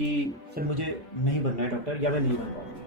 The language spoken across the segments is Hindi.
कि सर मुझे नहीं बनना है डॉक्टर या मैं नहीं बन पाऊंगी।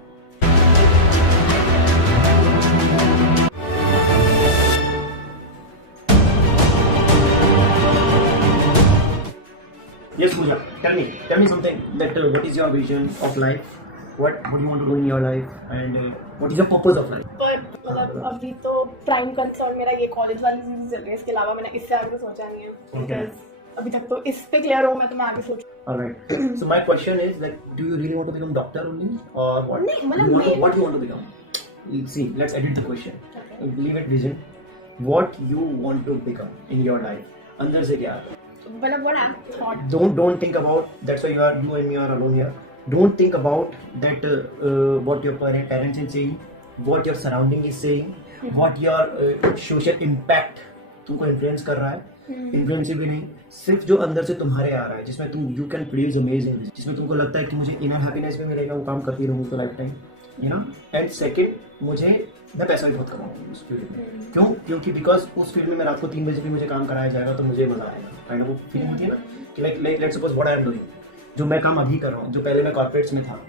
Yes, Pooja. Tell me something. That what is your vision of life? What do you want to do in your life? And what is the purpose of life? पर मतलब अभी तो प्राइम कंसर्न मेरा ये कॉलेज वाली चीज़ चल रही है, इसके अलावा मैंने इससे आगे सोचा नहीं है। Because अभी तक तो इस पे क्लियर हूँ मैं, तो मैं आगे सोच। Alright. So my question is like, do you really want to become doctor only, or what? नहीं, मतलब What you want to become? See, let's edit the question. Leave it vision. What you want to become in your life? अंदर से क्या? मतलब what I thought. Don't think about. That's why you and me are alone here. Don't think about that. What your parents are saying, what your surrounding is saying, what your social impact तुमको इन्फ्लुएंस कर रहा है। इन्फ्लुएंस भी नहीं, सिर्फ जो अंदर से तुम्हारे आ रहा है, जिसमें तुम यू कैन प्रोड्यूस अमेजिंग, जिसमें तुमको लगता है कि मुझे इनर हैप्पीनेस भी मिलेगा, वो काम करती रहूँगी तो life time, you no. And second, मैं पैसा भी बहुत कमाऊंगा उस फील्ड में। क्यों? क्योंकि बिकॉज उस फील्ड में मैं रात को 3 बजे भी मुझे काम कराया जाएगा तो मुझे मजा आएगा। काइंड ऑफ वो फीलिंग होती है ना कि like let's suppose what I am doing, जो मैं काम अभी कर रहा हूँ, जो पहले मैं कॉर्पोरेट्स में था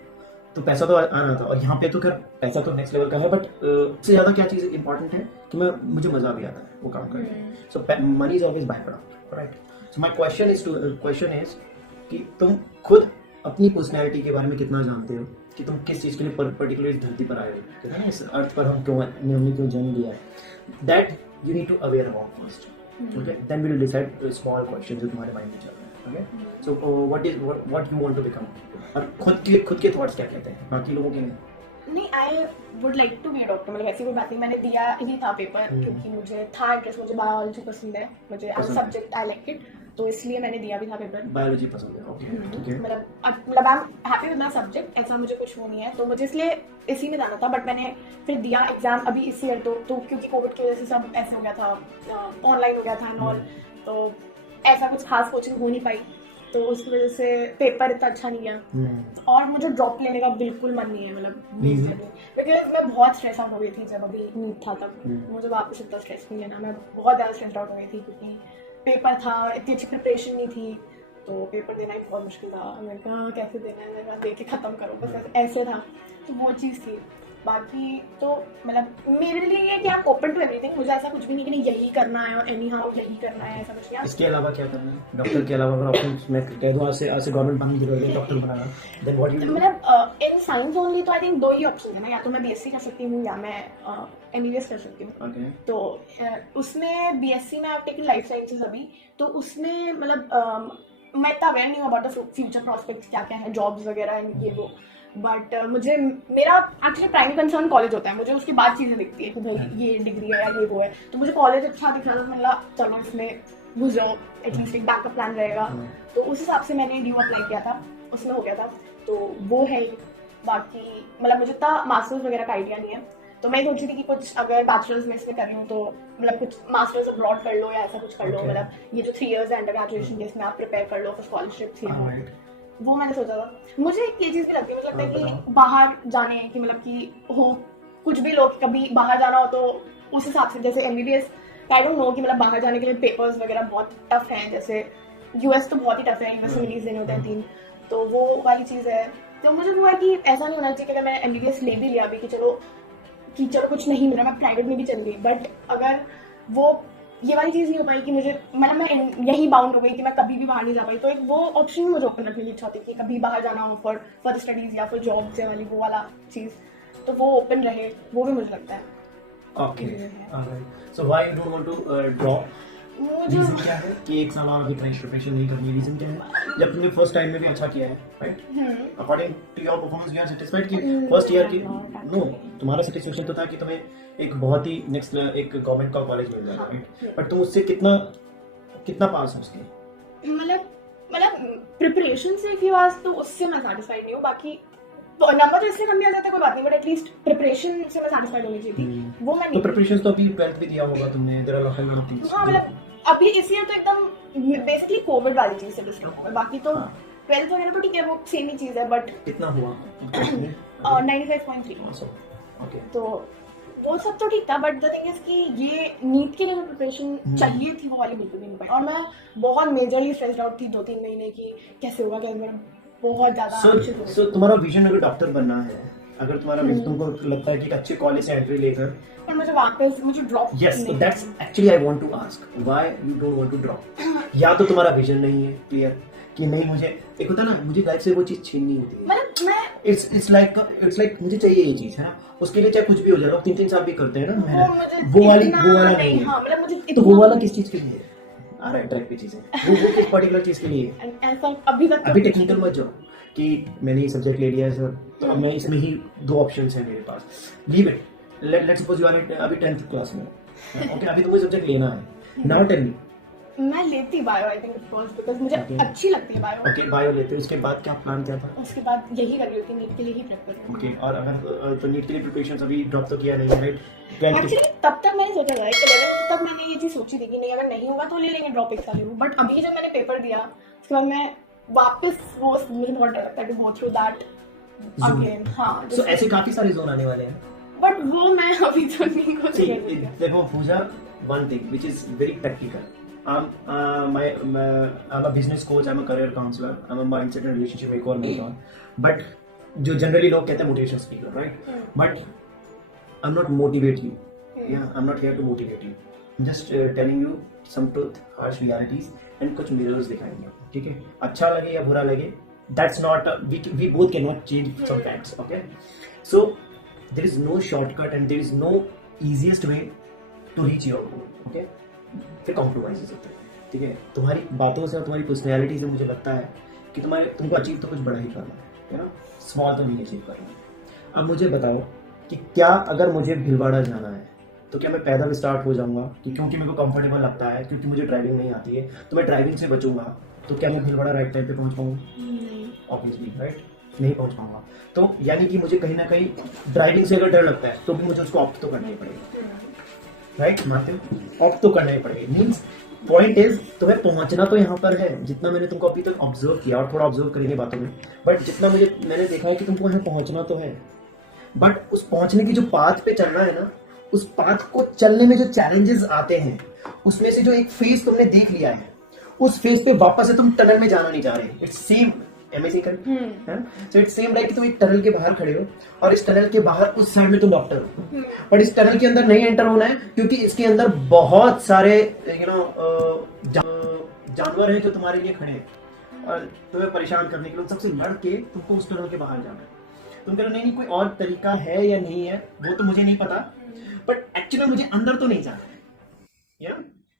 तो पैसा तो आ रहा था, और यहाँ पे तो खैर पैसा तो नेक्स्ट लेवल का है, बट इससे ज़्यादा क्या चीज़ इंपॉर्टेंट है कि मुझे मजा भी आता है वो काम करने। So money is always byproduct, right? So my question is कि तुम खुद अपनी पर्सनैलिटी के बारे में कितना जानते हो, कि तुम किस चीज़ के लिए पर्टिकुलर इस धरती पर आए हो, कहते हैं ना इस अर्थ पर हमने क्यों जन्म लिया है। That you need to aware about first, okay? Then we will decide small question जो तुम्हारे माइंड में चल रहे हैं, ओके? So what you want to become, और खुद के थॉट्स क्या कहते हैं, बाकी लोगों के नहीं। I would like to be a doctor, मतलब ऐसी कोई बात नहीं। मैंने दिया ही था पेपर क्योंकि मुझे था इंटरेस्ट, मुझे बायोलॉजी पसंद है, मुझे सब्जेक्ट आई लाइक इट, तो इसलिए मैंने दिया भी था पेपर। बायोलॉजी पसंद है, ओके, ठीक है। मतलब I am happy with my subject, ऐसा मुझे कुछ वो नहीं है, तो मुझे इसलिए इसी में जाना था। बट मैंने फिर दिया एग्जाम अभी इस ईयर, तो क्योंकि कोविड की वजह से सब ऐसे हो गया था, ऑनलाइन हो गया था एंड ऑल, तो ऐसा कुछ खास कोचिंग हो नहीं पाई, तो उसकी वजह से पेपर इतना अच्छा नहीं गया। और मुझे ड्रॉप लेने का बिल्कुल मन नहीं है, मतलब बिकॉज मैं बहुत स्ट्रेस आउट हो गई थी जब अभी नीट था, तब मुझे वापस इतना स्ट्रेस नहीं लेना। मैं बहुत ज़्यादा स्ट्रेस आउट हो गई थी क्योंकि पेपर था, इतनी अच्छी प्रिपरेशन नहीं थी, तो पेपर देना ही बहुत मुश्किल था। मैंने कहा कैसे देना है, मैंने कहा दे के ख़त्म करो, बस ऐसे था, तो वो चीज़ थी। बाकी तो मतलब मेरे लिए ये कि आप ओपन टू एवरीथिंग, मुझे ऐसा कुछ भी नहीं कि नहीं यही करना है और एनी हाउ यही करना है, ऐसा कुछ नहीं। इसके अलावा क्या करना है डॉक्टर के अलावा? अगर ऑप्शन मैं कह दूं आज से गवर्नमेंट बनने की जरूरत है डॉक्टर बनाना, देन व्हाट यू मतलब इन साइंस ओनली, तो आई थिंक 2 ही ऑप्शन है ना, या तो मैं बीएससी कर सकती हूँ या मैं एमबीबीएस कर सकती हूँ। तो उसमें बीएससी में आप टेकिंग लाइफ साइंसेस अभी, तो उसमें मतलब मैं इतना अवेयर नहीं हूँ अबाउट द फ्यूचर प्रोस्पेक्ट्स क्या क्या है, जॉब्स वगैरह ये वो। बट मुझे मेरा एक्चुअली प्राइमरी कंसर्न कॉलेज होता है, मुझे उसके बाद चीज़ें दिखती है कि भाई ये डिग्री है या ये वो है, तो मुझे कॉलेज अच्छा दिख रहा था, मतलब चलो इसमें घुस जाओ, एटलीस्ट एक बैकअप प्लान रहेगा। तो उस हिसाब से मैंने ड्यू अप्लाई किया था, उसमें हो गया था, तो वो है। बाकी मतलब मुझे इतना मास्टर्स वगैरह का आइडिया नहीं है, तो मैं सोच रही थी कि कुछ अगर बैचलर्स में इसमें कर लूँ तो मतलब कुछ मास्टर्स अब्रॉड कर लो या ऐसा कुछ कर लो। मतलब ये जो 3 years है अंडर ग्रेजुएशन के, इसमें आप प्रिपेयर कर लो फॉर स्कॉलरशिप थी, वो मैंने सोचा था। मुझे एक ये चीज़ भी लगती है, मुझे लगता है कि बाहर जाने की मतलब कि हो कुछ भी लोग कभी बाहर जाना हो तो उस हिसाब से, जैसे एमबीबीएस आई डोंट नो कि मतलब बाहर जाने के लिए पेपर्स वगैरह बहुत टफ हैं, जैसे यूएस तो बहुत ही टफ है, यूएस में रिलीज देने होते हैं 3, तो वो वाली चीज़ है। तो मुझे वो है कि ऐसा नहीं होना चाहिए कि अगर मैं एमबीबीएस ले भी लिया अभी कि चलो कुछ नहीं मिल रहा, मैं प्राइवेट में भी चल गई, बट अगर वो ये वाली चीज़ नहीं हो पाई कि मुझे मतलब मैं यही बाउंड हो गई कि मैं कभी भी बाहर नहीं जा पाई, तो एक वो ऑप्शन मुझे ओपन रखने की इच्छा होती है कि कभी बाहर जाना हो फॉर स्टडीज़ या फिर जॉब से वाली वो वाला चीज़, तो वो ओपन रहे, वो भी मुझे लगता है। Okay, alright. So why you don't want to drop? Reason क्या है कि 1 साल और अभी प्रिपरेशन नहीं करनी? रीजन क्या है? जब तुमने फर्स्ट टाइम में भी अच्छा किया है, right? According to your performance we are satisfied कि फर्स्ट ईयर की नो तुम्हारा सैटिस्फैक्शन तो था कि तुम्हें एक बहुत ही नेक्स्ट एक गवर्नमेंट का कॉलेज मिल जाएगा, राइट? बट तुम उससे कितना पास हो उसके मतलब प्रिपरेशन से की बात, तो उससे मैं सैटिस्फाइड नहीं हूँ। बाकी तो नंबर तो इसलिए कम भी आ जाता है कोई बात नहीं, बट एटलीस्ट प्रिपरेशन से मैं सैटिस्फाइड होनी चाहिए थी, वो मैं नहीं। तो प्रिपरेशन तो अभी 12th भी दिया होगा तुमने, there are lot of things. हाँ, मतलब अभी इस ईयर तो एकदम बेसिकली कोविड वाली चीज से डिस्टर्ब हुआ, बाकी तो 12th वगैरह तो ठीक है, वो सेम ही चीज है। बट कितना हुआ? 95.3। ओके, तो वो सब तो ठीक था, बट द थिंग इज कि ये नीट के लिए जो प्रिपरेशन चाहिए थी वो वाली बिल्कुल भी नहीं पाई, और मैं बहुत मेजरली स्ट्रेस्ड आउट थी 2-3 महीने की, कैसे होगा बहुत ज्यादा anxious हो गई। सो तुम्हारा विजन अगर डॉक्टर बनना है, अगर तुम्हारा vision तुमको लगता है कि एक अच्छे कॉलेज से एंट्री लेकर, पर मुझे वापस मुझे drop yes, so that's actually I want to ask why you don't want to drop. या तो तुम्हारा विजन नहीं है क्लियर कि नहीं, मुझे एक होता है ना, मुझे लाइफ से वो चीज छीननी होती है। मतलब मैं इट्स लाइक मुझे चाहिए ये चीज है ना, उसके लिए चाहे कुछ भी हो जाए, 3-3 साल भी करते हैं ना वो मेहनत, मुझे वो वाला इतना नहीं है। हाँ मतलब मुझे तो वो वाला किस चीज के लिए है? आ रहा है ट्रैक पे चीजें, वो किस पर्टिकुलर चीज के लिए है? ऐसा अभी तक अभी टेक्निकल मत जाओ कि मैंने ये सब्जेक्ट ले लिया है सर, तो अब मैं इसमें ही 2 ऑप्शंस हैं मेरे पास, leave it. Let's suppose you are अभी 10th क्लास में, ओके, अभी तुम्हें सब्जेक्ट लेना है, नाउ टेल मी। मैं लेती बायो, आई थिंक बिकॉज मुझे अच्छी लगती है बायो। ओके, बायो लेते हो, उसके बाद क्या प्लान क्या था? उसके बाद यही कर रही होती, नीट के लिए ही प्रेफर कर। ओके, और अगर तो नीट के लिए प्रिपरेशन अभी ड्रॉप तो किया नहीं है, राइट? 12th एक्चुअली तब तक मैंने सोचा था कि 11th तक मैंने ये चीज सोची थी कि नहीं अगर नहीं होगा तो ले लेंगे ड्रॉप, एक साल लेंगे। बट अभी जब मैंने पेपर दिया उसके बाद मैं वापस वो, मुझे बहुत डर लगता है to go through that again. हाँ, सो ऐसे काफी सारे जोन आने वाले हैं, बट वो मैं अभी तो नहीं कुछ see, देखो पूजा, one thing which is very practical. I'm a business coach, I'm a career counselor, I'm a mindset and relationship एक और mentor. But जो generally लोग कहते हैं motivation speaker, right? But I'm not motivate you. Yeah, I'm not here to motivate you. I'm just telling you some truth, harsh realities and कुछ mirrors दिखाएंगे, ठीक है? अच्छा लगे या बुरा लगे, that's not we both cannot change some facts, okay? So there is no shortcut and there is no easiest way to reach your goal, okay? फिर कॉम्प्रोमाइज हो सकता है, ठीक है? तुम्हारी बातों से और तुम्हारी पर्सनैलिटी से मुझे लगता है कि तुमको अचीव तो कुछ बड़ा ही करना है ना, स्मॉल तो नहीं अचीव करना है। अब मुझे बताओ कि क्या अगर मुझे भीलवाड़ा जाना है तो क्या मैं पैदल स्टार्ट हो जाऊंगा कि क्योंकि मेरे को कंफर्टेबल लगता है, क्योंकि मुझे ड्राइविंग नहीं आती है तो मैं ड्राइविंग से बचूंगा, तो क्या मैं भीलवाड़ा राइट टाइम पे पहुंच पाऊंगा? ऑब्वियसली राइट, नहीं पहुंच पाऊंगा। तो यानी कि मुझे कहीं ना कहीं ड्राइविंग से अगर डर लगता है तो भी मुझे उसको ऑप्ट तो करना ही पड़ेगा, राइट? मानते हो? ऑप्ट तो करना ही पड़ेगा। मीन्स पॉइंट इज तुम्हें पहुंचना तो यहाँ पर है, जितना मैंने तुमको अभी तक ऑब्जर्व किया, और थोड़ा ऑब्जर्व करेंगे बातों में, बट जितना मैंने देखा है कि तुमको यहाँ पहुंचना तो है, बट उस पहुंचने की जो पाथ पे चलना है ना, उस पाथ को चलने में जो चैलेंजेस आते हैं, उसमें से जो एक फेज तुमने देख लिया है, उस फेज पे वापस से तुम टनल में जाना नहीं चाह रहे। इट्स सेम एमएससी कर, सो इट्स सेम लाइक तुम एक टनल के बाहर खड़े हो और इस टनल के बाहर उस साइड में तुम डॉक्टर हो, बट इस टनल के अंदर नहीं एंटर होना है क्योंकि इसके अंदर बहुत सारे जानवर हैं जो तुम्हारे लिए खड़े हैं और तुम्हें परेशान करने के लिए, सबसे लड़ के तुमको उस टनल के बाहर जाना है। तुम कह रहे हो नहीं कोई और तरीका है या नहीं है वो तो मुझे नहीं पता, बट एक्चुअली मुझे अंदर तो नहीं जाना है, या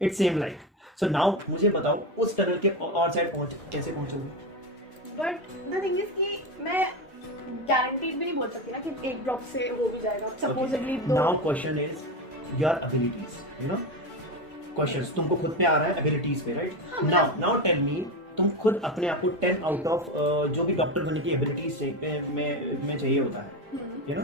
it's same like. So now मुझे बताओ उस टनल के और साइड कैसे पहुंचोगे? बट द थिंग इज कि मैं गारंटीड भी नहीं बोल सकती ना कि एक ड्रॉप से हो भी जाएगा। Supposedly now question is your abilities, you know questions तुमको खुद पे आ रहा है एबिलिटीज पे, राइट? नाउ टेल मी, तुम खुद अपने आप को 10 आउट ऑफ जो भी डॉक्टर बनने की एबिलिटीज में चाहिए होता है, यू नो,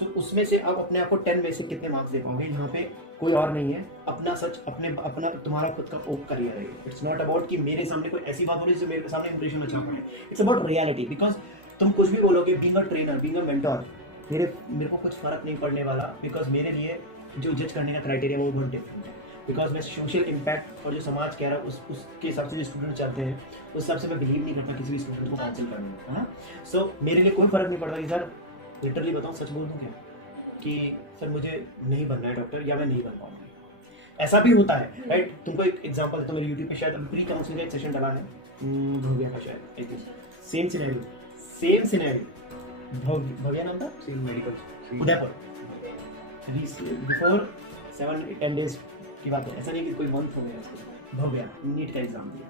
सो उसमें से आप अपने आप को 10 में से कितने मार्क्स दे पाओगे? यहाँ पे कोई और नहीं है, अपना सच, अपना तुम्हारा खुद का ओप करियर है। इट्स नॉट अबाउट कि मेरे सामने कोई ऐसी बात हो रही है जो मेरे सामने इंप्रेशन अच्छा पड़े, इट्स अबाउट रियलिटी। बिकॉज तुम कुछ भी बोलोगे, being a trainer, being a mentor, मेरे को कुछ फर्क नहीं पड़ने वाला, बिकॉज मेरे लिए जो जज करने का क्राइटेरिया वो बहुत डिफरेंट है। बिकॉज मैं सोशल इम्पैक्ट और जो समाज कह रहा है उसके हिसाब से जो स्टूडेंट चलते हैं उस हिसाब से मैं बिलीव नहीं करता किसी भी स्टूडेंट को काउंसिल करने में, है ना? सो मेरे लिए कोई फर्क नहीं पड़ता कि सर लिटरली बताऊँ, सच बोल दूँ क्या कि सर मुझे नहीं बनना है डॉक्टर या मैं नहीं बन पाऊंगा। ऐसा भी होता है, राइट? तुमको एक एग्जांपल तो मेरे यूट्यूब पे शायद प्री काउंसलिंग का एक सेशन डाला है, भव्या का शायद, सेम सिनेरियो भव्या नाम था, same medical Udaipur, before 7-10 days की बात है, ऐसा नहीं कि कोई मंथ हो गया उसको। भव्या नीट का एग्जाम दिया,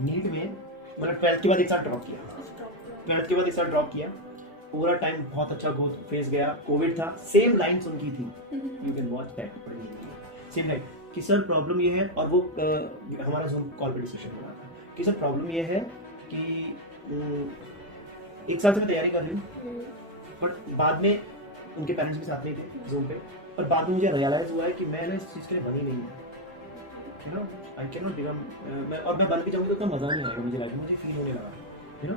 नीट में मतलब 12th के बाद एक साथ ड्रॉप किया, पूरा टाइम बहुत अच्छा ग्रोथ फेज गया, कोविड था, सेम लाइन्स उनकी थी, you can watch back, same line कि सर प्रॉब्लम ये है, और वो हमारा जूम कॉल पे डिस्कशन हो रहा था कि सर प्रॉब्लम ये है कि एक साल से मैं तैयारी कर रही हूँ, बट बाद में उनके पेरेंट्स भी साथ में थे जूम पे, और बाद में मुझे रियलाइज हुआ है कि मैं ना इस चीज़ के लिए बनी नहीं है, you no, I can not become, और मैं बन के जाऊँगी तो उतना मज़ा नहीं आएगा मुझे, लाइफ में मुझे फील होने लगा, यू नो,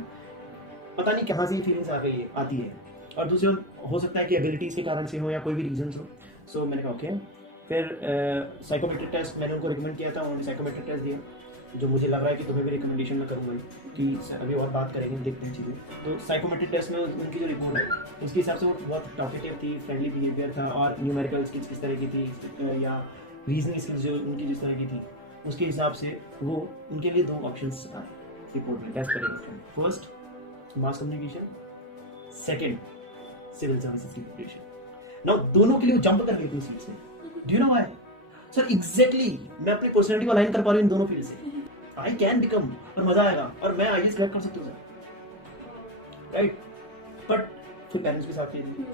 पता नहीं कहाँ से ये फीलिंग्स आती है, और दूसरे हो सकता है कि एबिलिटीज़ के कारण से हो या कोई भी रीजन हो। सो मैंने कहा ओके, फिर साइकोमेट्रिक टेस्ट मैंने उनको रिकमेंड किया था, उन्होंने साइकोमेट्रिक टेस्ट दिया, जो मुझे लग रहा है कि तुम्हें भी रिकमेंडेशन में करूँगा कि अभी और बात करेंगे, देखते हैं चीज़ें। तो साइकोमेट्रिक टेस्ट में उनकी जो रिपोर्ट है उसके हिसाब से वो बहुत टॉकेटिव थी, फ्रेंडली बिहेवियर था, और न्यूमेरिकल स्किल्स किस तरह की थी या रीजनिंग स्किल्स जो उनकी जिस तरह की थी, उसके हिसाब से वो उनके लिए 2 ऑप्शंस आए रिपोर्ट में, टेस्ट करेंगे। First mass communication, second civil services की प्रिपरेशन। नाउ दोनों के लिए जंप कर गई थी सीट से। Do you know why? Sir exactly मैं अपनी पर्सनालिटी को अलाइन कर पा रही हूँ इन दोनों फील्ड से। आई कैन बिकम, और मजा आएगा, और मैं आईएएस क्रैक कर सकती हूँ सर, राइट? बट फिर पेरेंट्स भी साथ में,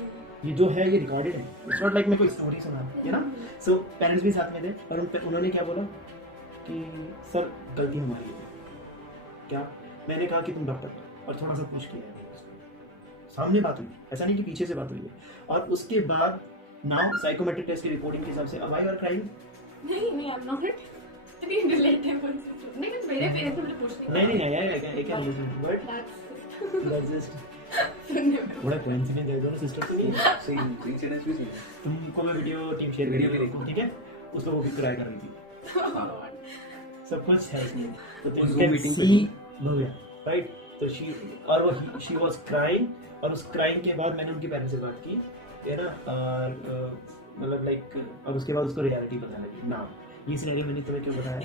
ये जो है ये रिकॉर्डेड है, इट्स नॉट लाइक मैं कोई स्टोरी सुना है ना। सो पेरेंट्स भी साथ में थे, और उन्होंने क्या बोला कि सर गलती हमारी है। क्या? मैंने कहा कि तुम डॉक्टर हो, और थोड़ा सा पुश किया, सामने बात हुई, ऐसा नहीं कि पीछे से बात हुई है। और उसके बाद नाउ साइकोमेट्रिक टेस्ट की रिपोर्टिंग के हिसाब से अब आई आर क्राइंग। नहीं आई am not to be relatable. नहीं मैं मेरे पेरेंट्स मुझे पूछने नहीं I can listen, but that's just बड़ा कोइंसिडेंस है, दोनों सिस्टर तो नहीं सही इंसिडेंस भी सही। तुमको मैं video team share video video भी देखो, ठीक है? उसको वो भी क्राई कर रही थी, सब कुछ है इसमें, तो वो तुम Zoom कैन meeting पे सी भव्या, राइट? तो शी वाज क्राइंग, और उस क्राइंग के बाद मैंने उनके पेरेंट्स से बात की, है ना, और मतलब लाइक, और उसके बाद उसको रियलिटी पता लगी ना। ये सिनेरियो मैंने तुम्हें क्यों बताया?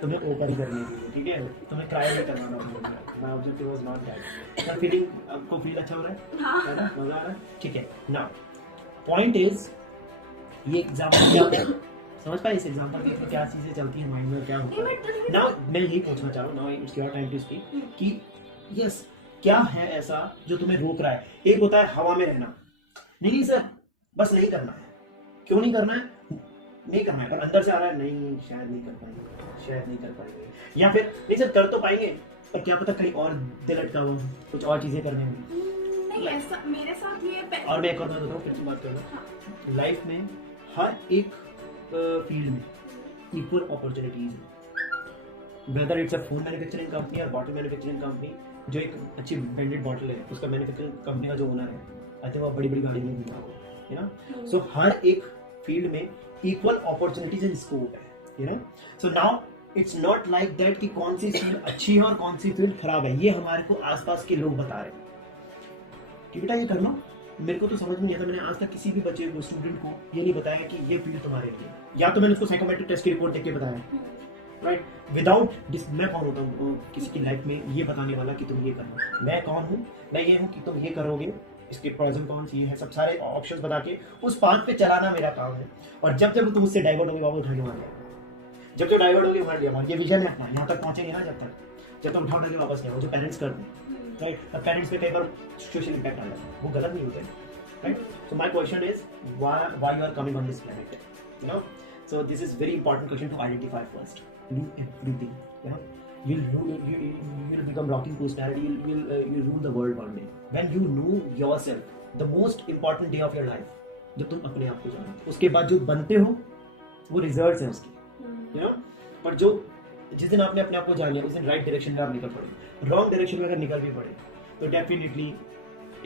तुम्हें ओपन करने के लिए, ठीक है? तुम्हें क्राई नहीं करवाना है, my objective was not that. तो फीलिंग, आपको फील अच्छा हो रहा है ना? मजा आ रहा है, ठीक है ना? पॉइंट इज, ये एग्जांपल क्या है, समझ पाए इस एग्जांपल के क्या चीजें चलती हैं माइंड में, क्या होता है ना? मैं यही पूछना चाह रहा हूँ, now it's your time to speak, कि यस क्या है ऐसा जो तुम्हें रोक रहा है? एक होता है हवा में रहना, नहीं सर बस नहीं करना है, क्यों नहीं करना है? नहीं करना है, पर अंदर से आ रहा है नहीं शायद नहीं कर पाएंगे, शायद नहीं कर पाएंगे, या फिर नहीं सर कर तो पाएंगे पर क्या पता कहीं और दिल अटका हो, कुछ और चीजें करने होंगी। नहीं ऐसा मेरे साथ ये और मैं एक और बात बताऊँ, फिर से बात करना, लाइफ में हर एक फील्ड में इक्वल अपॉर्चुनिटीज है, whether it's a food manufacturing company और बॉटल मैन्युफैक्चरिंग कंपनी। जो एक अच्छी ब्रांडेड बॉटल है उसका मैन्युफैक्चरिंग कंपनी का जो ओनर है, आई थिंक वो बड़ी बड़ी गाड़ी में घूमता होगा, है ना? सो हर एक फील्ड में इक्वल अपॉर्चुनिटीज एंड स्कोप है, you know. So now it's not like that कि कौन सी फील्ड अच्छी है और कौन सी फील्ड खराब है, ये हमारे को आसपास के लोग बता रहे हैं कि बेटा ये करना। मेरे को तो समझ में नहीं आता, मैंने आज तक किसी भी बच्चे को, स्टूडेंट को ये नहीं बताया कि ये फील्ड तुम्हारे लिए, या तो मैंने उसको साइकोमेट्रिक टेस्ट की रिपोर्ट देख के बताया, राइट? विदाउट मैं कौन होता हूँ किसी की लाइफ में ये बताने वाला कि तुम ये करना? मैं कौन हूँ? मैं ये हूँ कि तुम ये करोगे, इसके प्रोस एंड कॉन्स ये है, सब सारे ऑप्शंस बता के उस पाथ पे चलाना मेरा काम है। और जब जब तुम उससे डाइवर्ट होगे, बाबू उठा के मार लिया, जब डाइवर्ट होगे मार लिया, ये विजन है अपना, यहाँ तक पहुंचेंगे ना, जब तक उठा के वापस नहीं, वो जो पेरेंट्स करते हैं, राइट? पेरेंट्स पे कई बार सोशल इम्पैक्ट आ जाता है, वो गलत नहीं होते, right? So my question is why you are coming on this planet, you know? So this is very important question to identify first. Do everything, you know. You'll become rocking personality. You'll rule the world one day. When you know yourself, the most important day of your life, जब तुम अपने आप को जानो, उसके बाद जो बनते हो वो रिजल्ट्स हैं उसके, you know. पर जो जिस दिन आपने अपने आप को जान लिया, उस दिन राइट डायरेक्शन में आप निकल पड़े। रॉन्ग डायरेक्शन में अगर निकल भी पड़े तो डेफिनेटली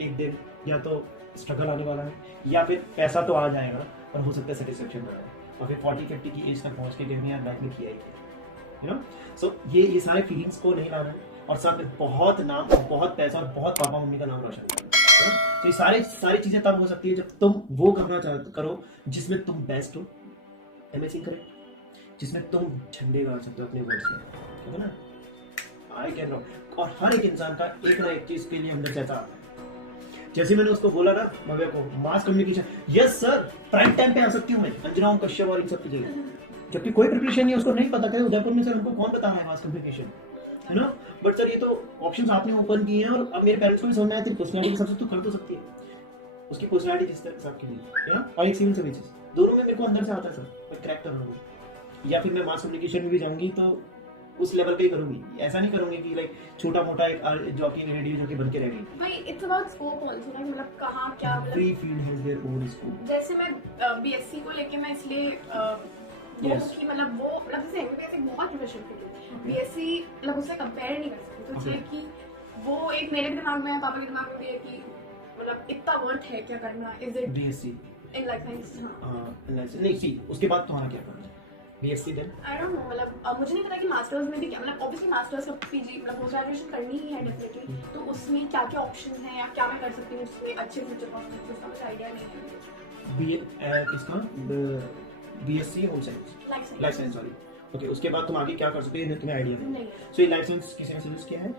एक दिन या तो स्ट्रगल आने वाला है, या फिर पैसा तो आ जाएगा, पर हो सकता है सेटिस्फेक्शन ना आए, और फिर 40-50 की एज तक पहुंच के कहने यार लाइफ में किया ही किया, यू नो। सो ये सारे फीलिंग्स को नहीं लाना है, और साथ में बहुत नाम, बहुत पैसा और बहुत पापा मम्मी का नाम रोशन करना है। तो ये सारी चीजें तब हो सकती है जब तुम वो करना करो जिसमें तुम बेस्ट हो, अमेजिंग करें, जिसमें तुम झंडे गाड़ सकते हो अपने वर्ड्स में, ठीक है ना? I can rock. और हर एक इंसान का एक ना एक चीज के लिए अंदर चाहता है। जैसे मैंने उसको बोला ना भव्या को, mass communication, yes sir prime time पे आ सकती हूँ मैं, अंजना कश्यप और इन सब की जगह, जबकि कोई प्रिपरेशन नहीं, उसको नहीं पता कि उदयपुर में सर हमको कौन बता रहा है मास कम्युनिकेशन, है ना? बट सर ये तो ऑप्शंस आपने ओपन किए हैं, और अब मेरे पेरेंट्स को भी समझ में आया तेरी पर्सनालिटी के हिसाब से तो कर तो सकती है, उसकी पर्सनालिटी किस तरह सबके लिए, है ना? और एक सिविल सर्विसेज, दोनों में मेरे को अंदर से आता है सर, मैं क्रैक कर लूंगा, या फिर मैं मास कम्युनिकेशन में भी जाऊंगी तो उस लेवल पे ही करूंगी, ऐसा नहीं करूंगी कि लाइक छोटा मोटा एक जॉकी रेडियो जॉकी बन के रह गई भाई। इट्स अबाउट स्कोप आल्सो ना, मतलब कहां क्या, every field has their own scope. जैसे मैं बीएससी को लेके मैं इसलिए Yes. कि मतलब वो मतलब जैसे एमबीबीएस एक बहुत प्रोफेशनल फील्ड है, बीएससी मतलब उससे कंपेयर नहीं कर सकते, तो ये कि वो एक मेरे दिमाग में है, पापा के दिमाग में भी है कि मतलब इतना वर्थ है क्या करना, is it BSc in life science? नहीं सी, उसके बाद तुम्हारा क्या करना है? BSc then I don't know, मतलब मुझे नहीं पता कि मास्टर्स में भी क्या, मतलब ऑब्वियसली मास्टर्स का पीजी मतलब पोस्ट ग्रेजुएशन करनी ही है डेफिनेटली, तो उसमें क्या क्या ऑप्शन है या क्या मैं कर सकती हूँ उसमें अच्छे फ्यूचर प्रोस्पेक्ट्स, उसका मुझे आइडिया नहीं है। किसका BSc home science life science sorry. Okay, उसके बाद तुम आगे क्या कर सकते हो तुम्हें आइडिया नहीं। सो ये लाइफ साइंस किसी ने सजेस्ट किया है?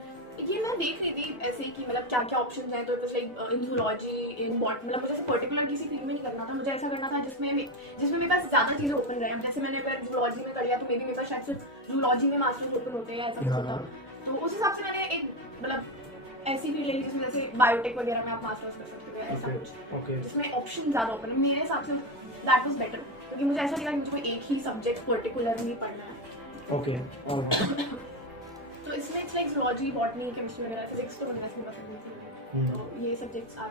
ये मैं देख रही थी ऐसे ही कि मतलब क्या क्या ऑप्शंस हैं, तो it was like in zoology in bot, मतलब मुझे पर्टिकुलर किसी फील्ड में नहीं करना था, मुझे ऐसा करना था जिसमें मेरे पास ज़्यादा चीज़ें ओपन रहे। अब जैसे मैंने अगर जूलॉजी में कर लिया तो मे बी मेरे पास शायद सिर्फ जूलॉजी में मास्टर्स ओपन होते हैं, ऐसा कुछ होता। तो उस हिसाब से मैंने एक मतलब ऐसी फील्ड ली जिसमें जैसे बायोटेक वगैरह में आप मास्टर्स कर सकते हो, ऐसा कुछ जिसमें ऑप्शन ज़्यादा ओपन है। मेरे हिसाब से दैट वाज बेटर, क्योंकि मुझे ऐसा लगा कि मुझे कोई एक ही सब्जेक्ट पर्टिकुलरली पढ़ना है। ओके तो इसमें it's like zoology, botany, chemistry वगैरह, फिजिक्स तो बनना चाहिए पसंद, तो ये सब्जेक्ट्स आर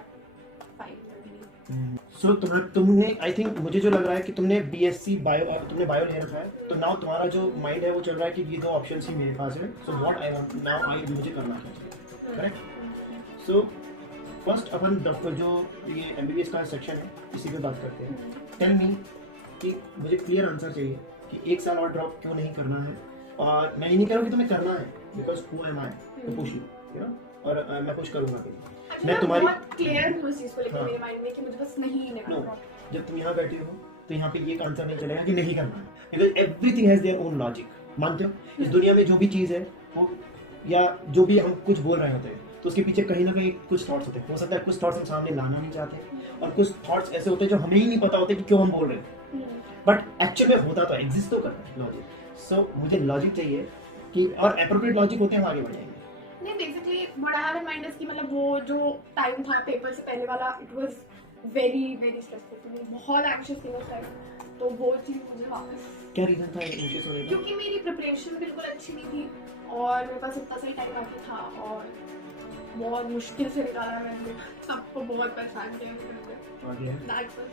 फाइन। सो तुमने आई थिंक मुझे जो लग रहा है कि तुमने बीएससी बायो तुमने बायो ले रखा है, तो नाउ तुम्हारा जो माइंड है वो चल रहा है कि ये दो ऑप्शंस ही मेरे पास है, so what I want now, I मुझे करना चाहिए, करेक्ट? सो फर्स्ट अपन डॉक्टर जो ये एमबीबीएस का सेक्शन है इसी पे बात करते हैं। टेल मी कि मुझे क्लियर आंसर चाहिए कि एक साल और ड्रॉप क्यों नहीं करना है, और मैं ये नहीं कह रहा हूँ कि तुम्हें करना है, because who am I to push you know, और मैं पुश करूंगा भी। मैं तुम्हारी क्लियर हूं इस चीज को लेकर मेरे माइंड में कि मुझे बस नहीं लेना है। जब तुम यहाँ बैठे हो तो यहाँ पे ये आंसर नहीं चलेगा कि नहीं करना है, because everything has their own logic. मानते हो इस दुनिया में जो भी चीज है वो, या जो भी हम कुछ बोल रहे होते हैं तो उसके पीछे कहीं ना कहीं कुछ थॉट्स होते हैं। हो सकता है कुछ थॉट्स हम सामने लाना नहीं चाहते, और कुछ थॉट्स ऐसे होते हैं जो हमें ही नहीं पता होते कि क्यों हम बोल रहे हैं, बट एक्चुअल में होता तो एग्जिस्ट तो करता है लॉजिक। सो मुझे लॉजिक चाहिए कि, और एप्रोप्रिएट लॉजिक होते हैं, हम आगे बढ़ जाएंगे। नहीं, basically what I have in mind is कि मतलब वो जो टाइम था पेपर से पहले वाला, it was very very stressful to me, बहुत एंग्शियस थी उस टाइम, तो वो चीज मुझे वापस। क्या रीजन था एंग्शियस होने का? क्योंकि मेरी प्रिपरेशन बिल्कुल अच्छी नहीं थी और मेरे पास इतना सही टाइम बाकी था, और बहुत मुश्किल से निकाला मैंने, सबको बहुत परेशान किया मैंने, दैट वाज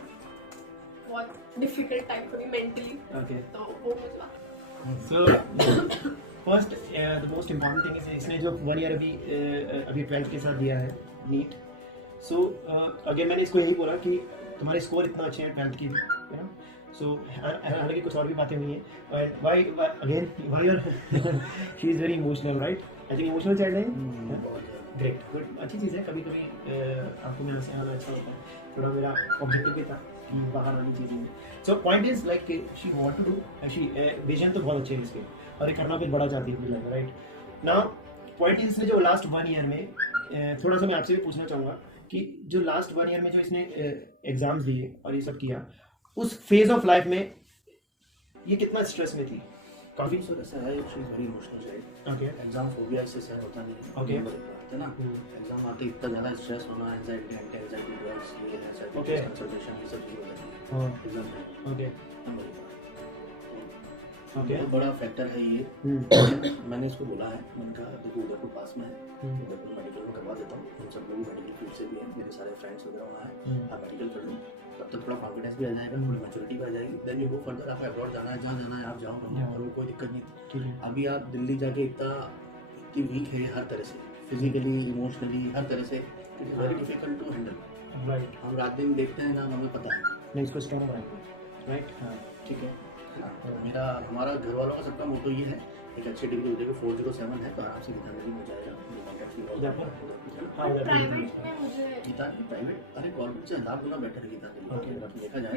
बहुत difficult time for me mentally. Okay, तो वो मुझे so first the most important thing is इसने जो 1 ईयर अभी 12th के साथ दिया है नीट। सो अगेन मैंने इसको यही बोला कि तुम्हारे स्कोर इतना अच्छे हैं 12th की भी, यू नो। सो हालांकि कुछ और भी बातें हुई हैं, and why again why are she is very emotional, right? I think emotional child है, ग्रेट, गुड, अच्छी चीज़ है। कभी कभी आपको मेरे से आना अच्छा होता है, थोड़ा मेरा ऑब्जेक्टिव भी था कि बाहर आनी चीज़ें। So point is like she want to do, she vision तो बहुत अच्छे है इसके, और ये करना भी बड़ा चाहती है, राइट? नाउ पॉइंट इज इसने जो लास्ट 1 ईयर में थोड़ा सा मैं आपसे भी पूछना चाहूँगा कि जो लास्ट 1 ईयर में जो इसने एग्जाम्स दिए और ये सब किया, उस फेज ऑफ लाइफ में ये कितना स्ट्रेस में थी? काफी सर ऐसा है, शी इज वेरी इमोशनल है। ओके, एग्जाम फोबिया इससे सर होता नहीं है। ओके, है ना, एग्जाम आते इतना ज्यादा स्ट्रेस होना, एंजाइटी ड्रग्स, ये है, ओके, कंसंट्रेशन, ये सब चीजें हो जाती है। हां, एग्जाम में ओके ओके, बहुत बड़ा फैक्टर है ये। मैंने इसको बोला है, मैंने कहा देखो उदयपुर पास में है, उदयपुर मेडिकल में करवा देता हूँ, हम सब लोग मेडिकल फील्ड से भी हैं, मेरे सारे फ्रेंड्स वगैरह वहाँ हैं, आप मेडिकल कर लो, तब तक थोड़ा कॉन्फिडेंस भी आ जाएगा, थोड़ी मैच्योरिटी भी आ जाएगी, देन यू गो फर्दर। आपको अब्रॉड जाना है, जहाँ जाना है आप जाओ, और वो कोई दिक्कत नहीं थी। अभी आप दिल्ली जाके इतनी वीक है हर तरह से, फिजिकली, इमोशनली, हर तरह से, it is very difficult to handle, right? हम रात दिन देखते हैं ना, हमें पता है नहीं, इसको स्ट्रॉन्ग बनाएंगे, राइट? हाँ, ठीक है। हमारा घर वालों का सबका मोटो ये है, एक अच्छी डिग्री हो जाएगी, 407 है तो आराम से गीतांजलि हो जाएगा। प्राइवेट में मुझे गीतांजलि प्राइवेट, अरे गवर्नमेंट से 1000 गुना बेटर है गीतांजलि, देखा जाए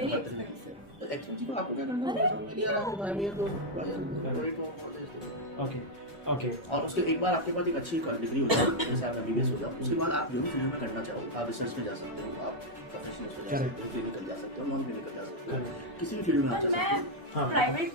तो एक्चुअली को आपको क्या करना है। ओके ओके, और उसके एक बार आपके पास एक अच्छी डिग्री हो जाए, जैसे आप एमबीबीएस हो जाओ, उसके बाद आप जो भी फील्ड में करना चाहो, आप रिसर्च में जा सकते हो, आप प्रोफेशनल में जा सकते हो, क्लिनिकल जा सकते हो, नॉन क्लिनिकल जा सकते हो, किसी भी फील्ड में आप जा सकते हो। Private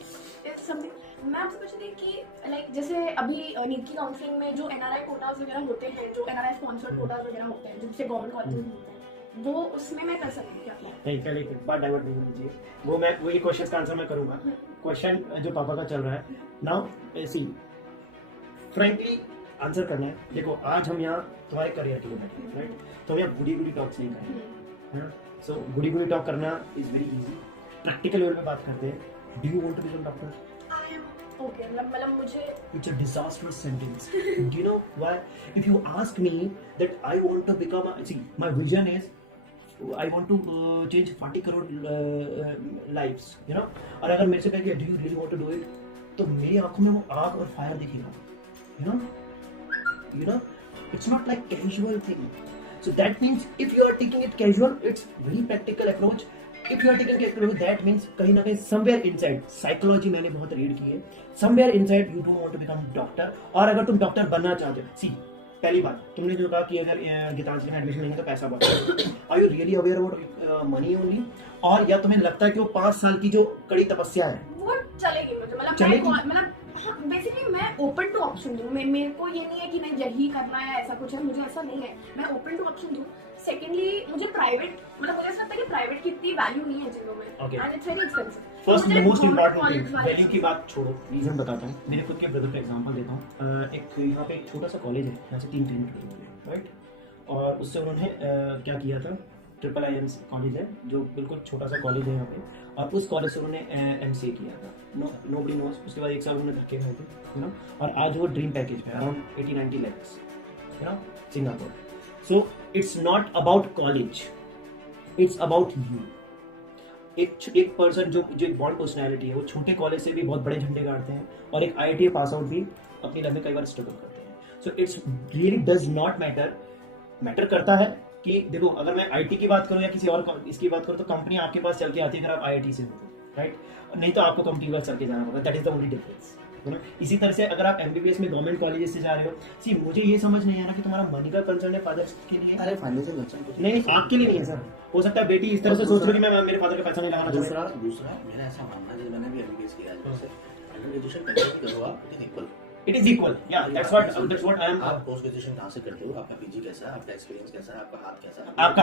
is something. मैं आपसे पूछ रही थी कि लाइक जैसे अभी नीट की काउंसलिंग में जो एनआरआई कोटास वगैरह होते हैं, जो एनआरआई स्पॉन्सर्ड कोटास वगैरह होते हैं, जिनसे गवर्नमेंट कॉलेजेस मिलते हैं, वो उसमें मैं कर सकती हूँ क्या? नहीं, पहले एक बार डाइवर्ट नहीं होनी चाहिए, वो मैं वही क्वेश्चन का आंसर मैं करूँगा। क्वेश्चन जो पापा का चल रहा है नाउ, सी फ्रैंकली आंसर करना है। देखो आज हम यहाँ तुम्हारे करियर के लिए बैठे हैं, राइट? तो यहाँ गुडी टॉक्स नहीं करेंगे, सो गुडी टॉक करना is very easy. Practical level पे बात करते हैं। Do you want to become doctor? I am okay, मतलब मुझे It's a disastrous sentence. Do you know why? If you ask me that I want to become see, my vision is I want to change 40 crore lives, you know, और अगर मेरे से कहे do you really want to do it, तो मेरी आंखों में वो आग और फायर दिखेगा, you know it's not like casual thing. So that means if you are taking it casual, it's very practical approach. If you are taking it casual, that means कहीं ना कहीं somewhere inside, psychology मैंने बहुत रीड की है, somewhere inside you don't want to become doctor. और अगर तुम डॉक्टर बनना चाहते हो, see, पहली बात तुमने जो कहा कि अगर गीतांजलि में एडमिशन लेंगे तो पैसा बहुत, are you really aware about money only, और या तुम्हें लगता है कि वो 5 साल की जो कड़ी तपस्या है वो चलेगी मुझे, मतलब हाँ, बेसिकली मैं ओपन टू ऑप्शन दूँ, मेरे को ये नहीं है कि नहीं यही करना है ऐसा कुछ है, मुझे ऐसा नहीं है, मैं ओपन टू ऑप्शन दूँ। सेकेंडली मुझे प्राइवेट, मतलब मुझे ऐसा लगता है कि प्राइवेट की इतनी वैल्यू नहीं है चीजों में, and it's very expensive. First the most important thing, value की बात छोड़ो, रीजन बताता हूँ। मेरे खुद के ब्रदर का एग्जांपल देता हूँ। एक यहाँ पे एक छोटा सा कॉलेज है, यहाँ से 3 किलोमीटर, राइट, और उससे उन्होंने क्या किया था, IIIM कॉलेज है जो बिल्कुल छोटा सा कॉलेज है यहाँ पे, और उस कॉलेज से उन्होंने MCA किया था, नोबडी नोस। उसके बाद 1 साल उन्होंने धक्के खाए थे, यू नो, और आज वो ड्रीम पैकेज है around 80-90 lakhs, you know, Singapore. So it's not about college, it's about you. एक पर्सन जो एक बॉन्ड पर्सनैलिटी है, वो छोटे कॉलेज से भी बहुत बड़े झंडे गाड़ते हैं, और एक IIT पास आउट भी अपनी लाइफ में कई बार स्ट्रगल करते हैं। So it's really does not matter करता है कि देखो, अगर मैं IT की बात करूं या किसी और इसकी बात करूं, तो कंपनी आपके पास चल के आती है अगर आप IIT से हो, राइट, नहीं तो आपको कंपनी के पास चल के जाना होगा। That is the only difference, है ना। इसी तरह से अगर आप MBBS में गवर्नमेंट कॉलेजेस से जा रहे हो, सी मुझे ये समझ नहीं आ रहा कि तुम्हारा मनी का कंसर्न है फादर के लिए, अरे फाइनेंशियल कंसर्न नहीं आपके लिए नहीं है सर। हो सकता है बेटी इस तरह से सोच रही है मैं मेरे फादर का पैसा नहीं लगाना दूसरा मेरा ऐसा मानना है, जैसे मैंने भी MBBS किया है, जैसे अंडर ग्रेजुएशन करके भी करो आप, इट इज इक्वल, या दैट्स व्हाट आई एम। आप पोस्ट ग्रेजुएशन कहां से करते हो, आपका PG कैसा है, आपका एक्सपीरियंस कैसा है, आपका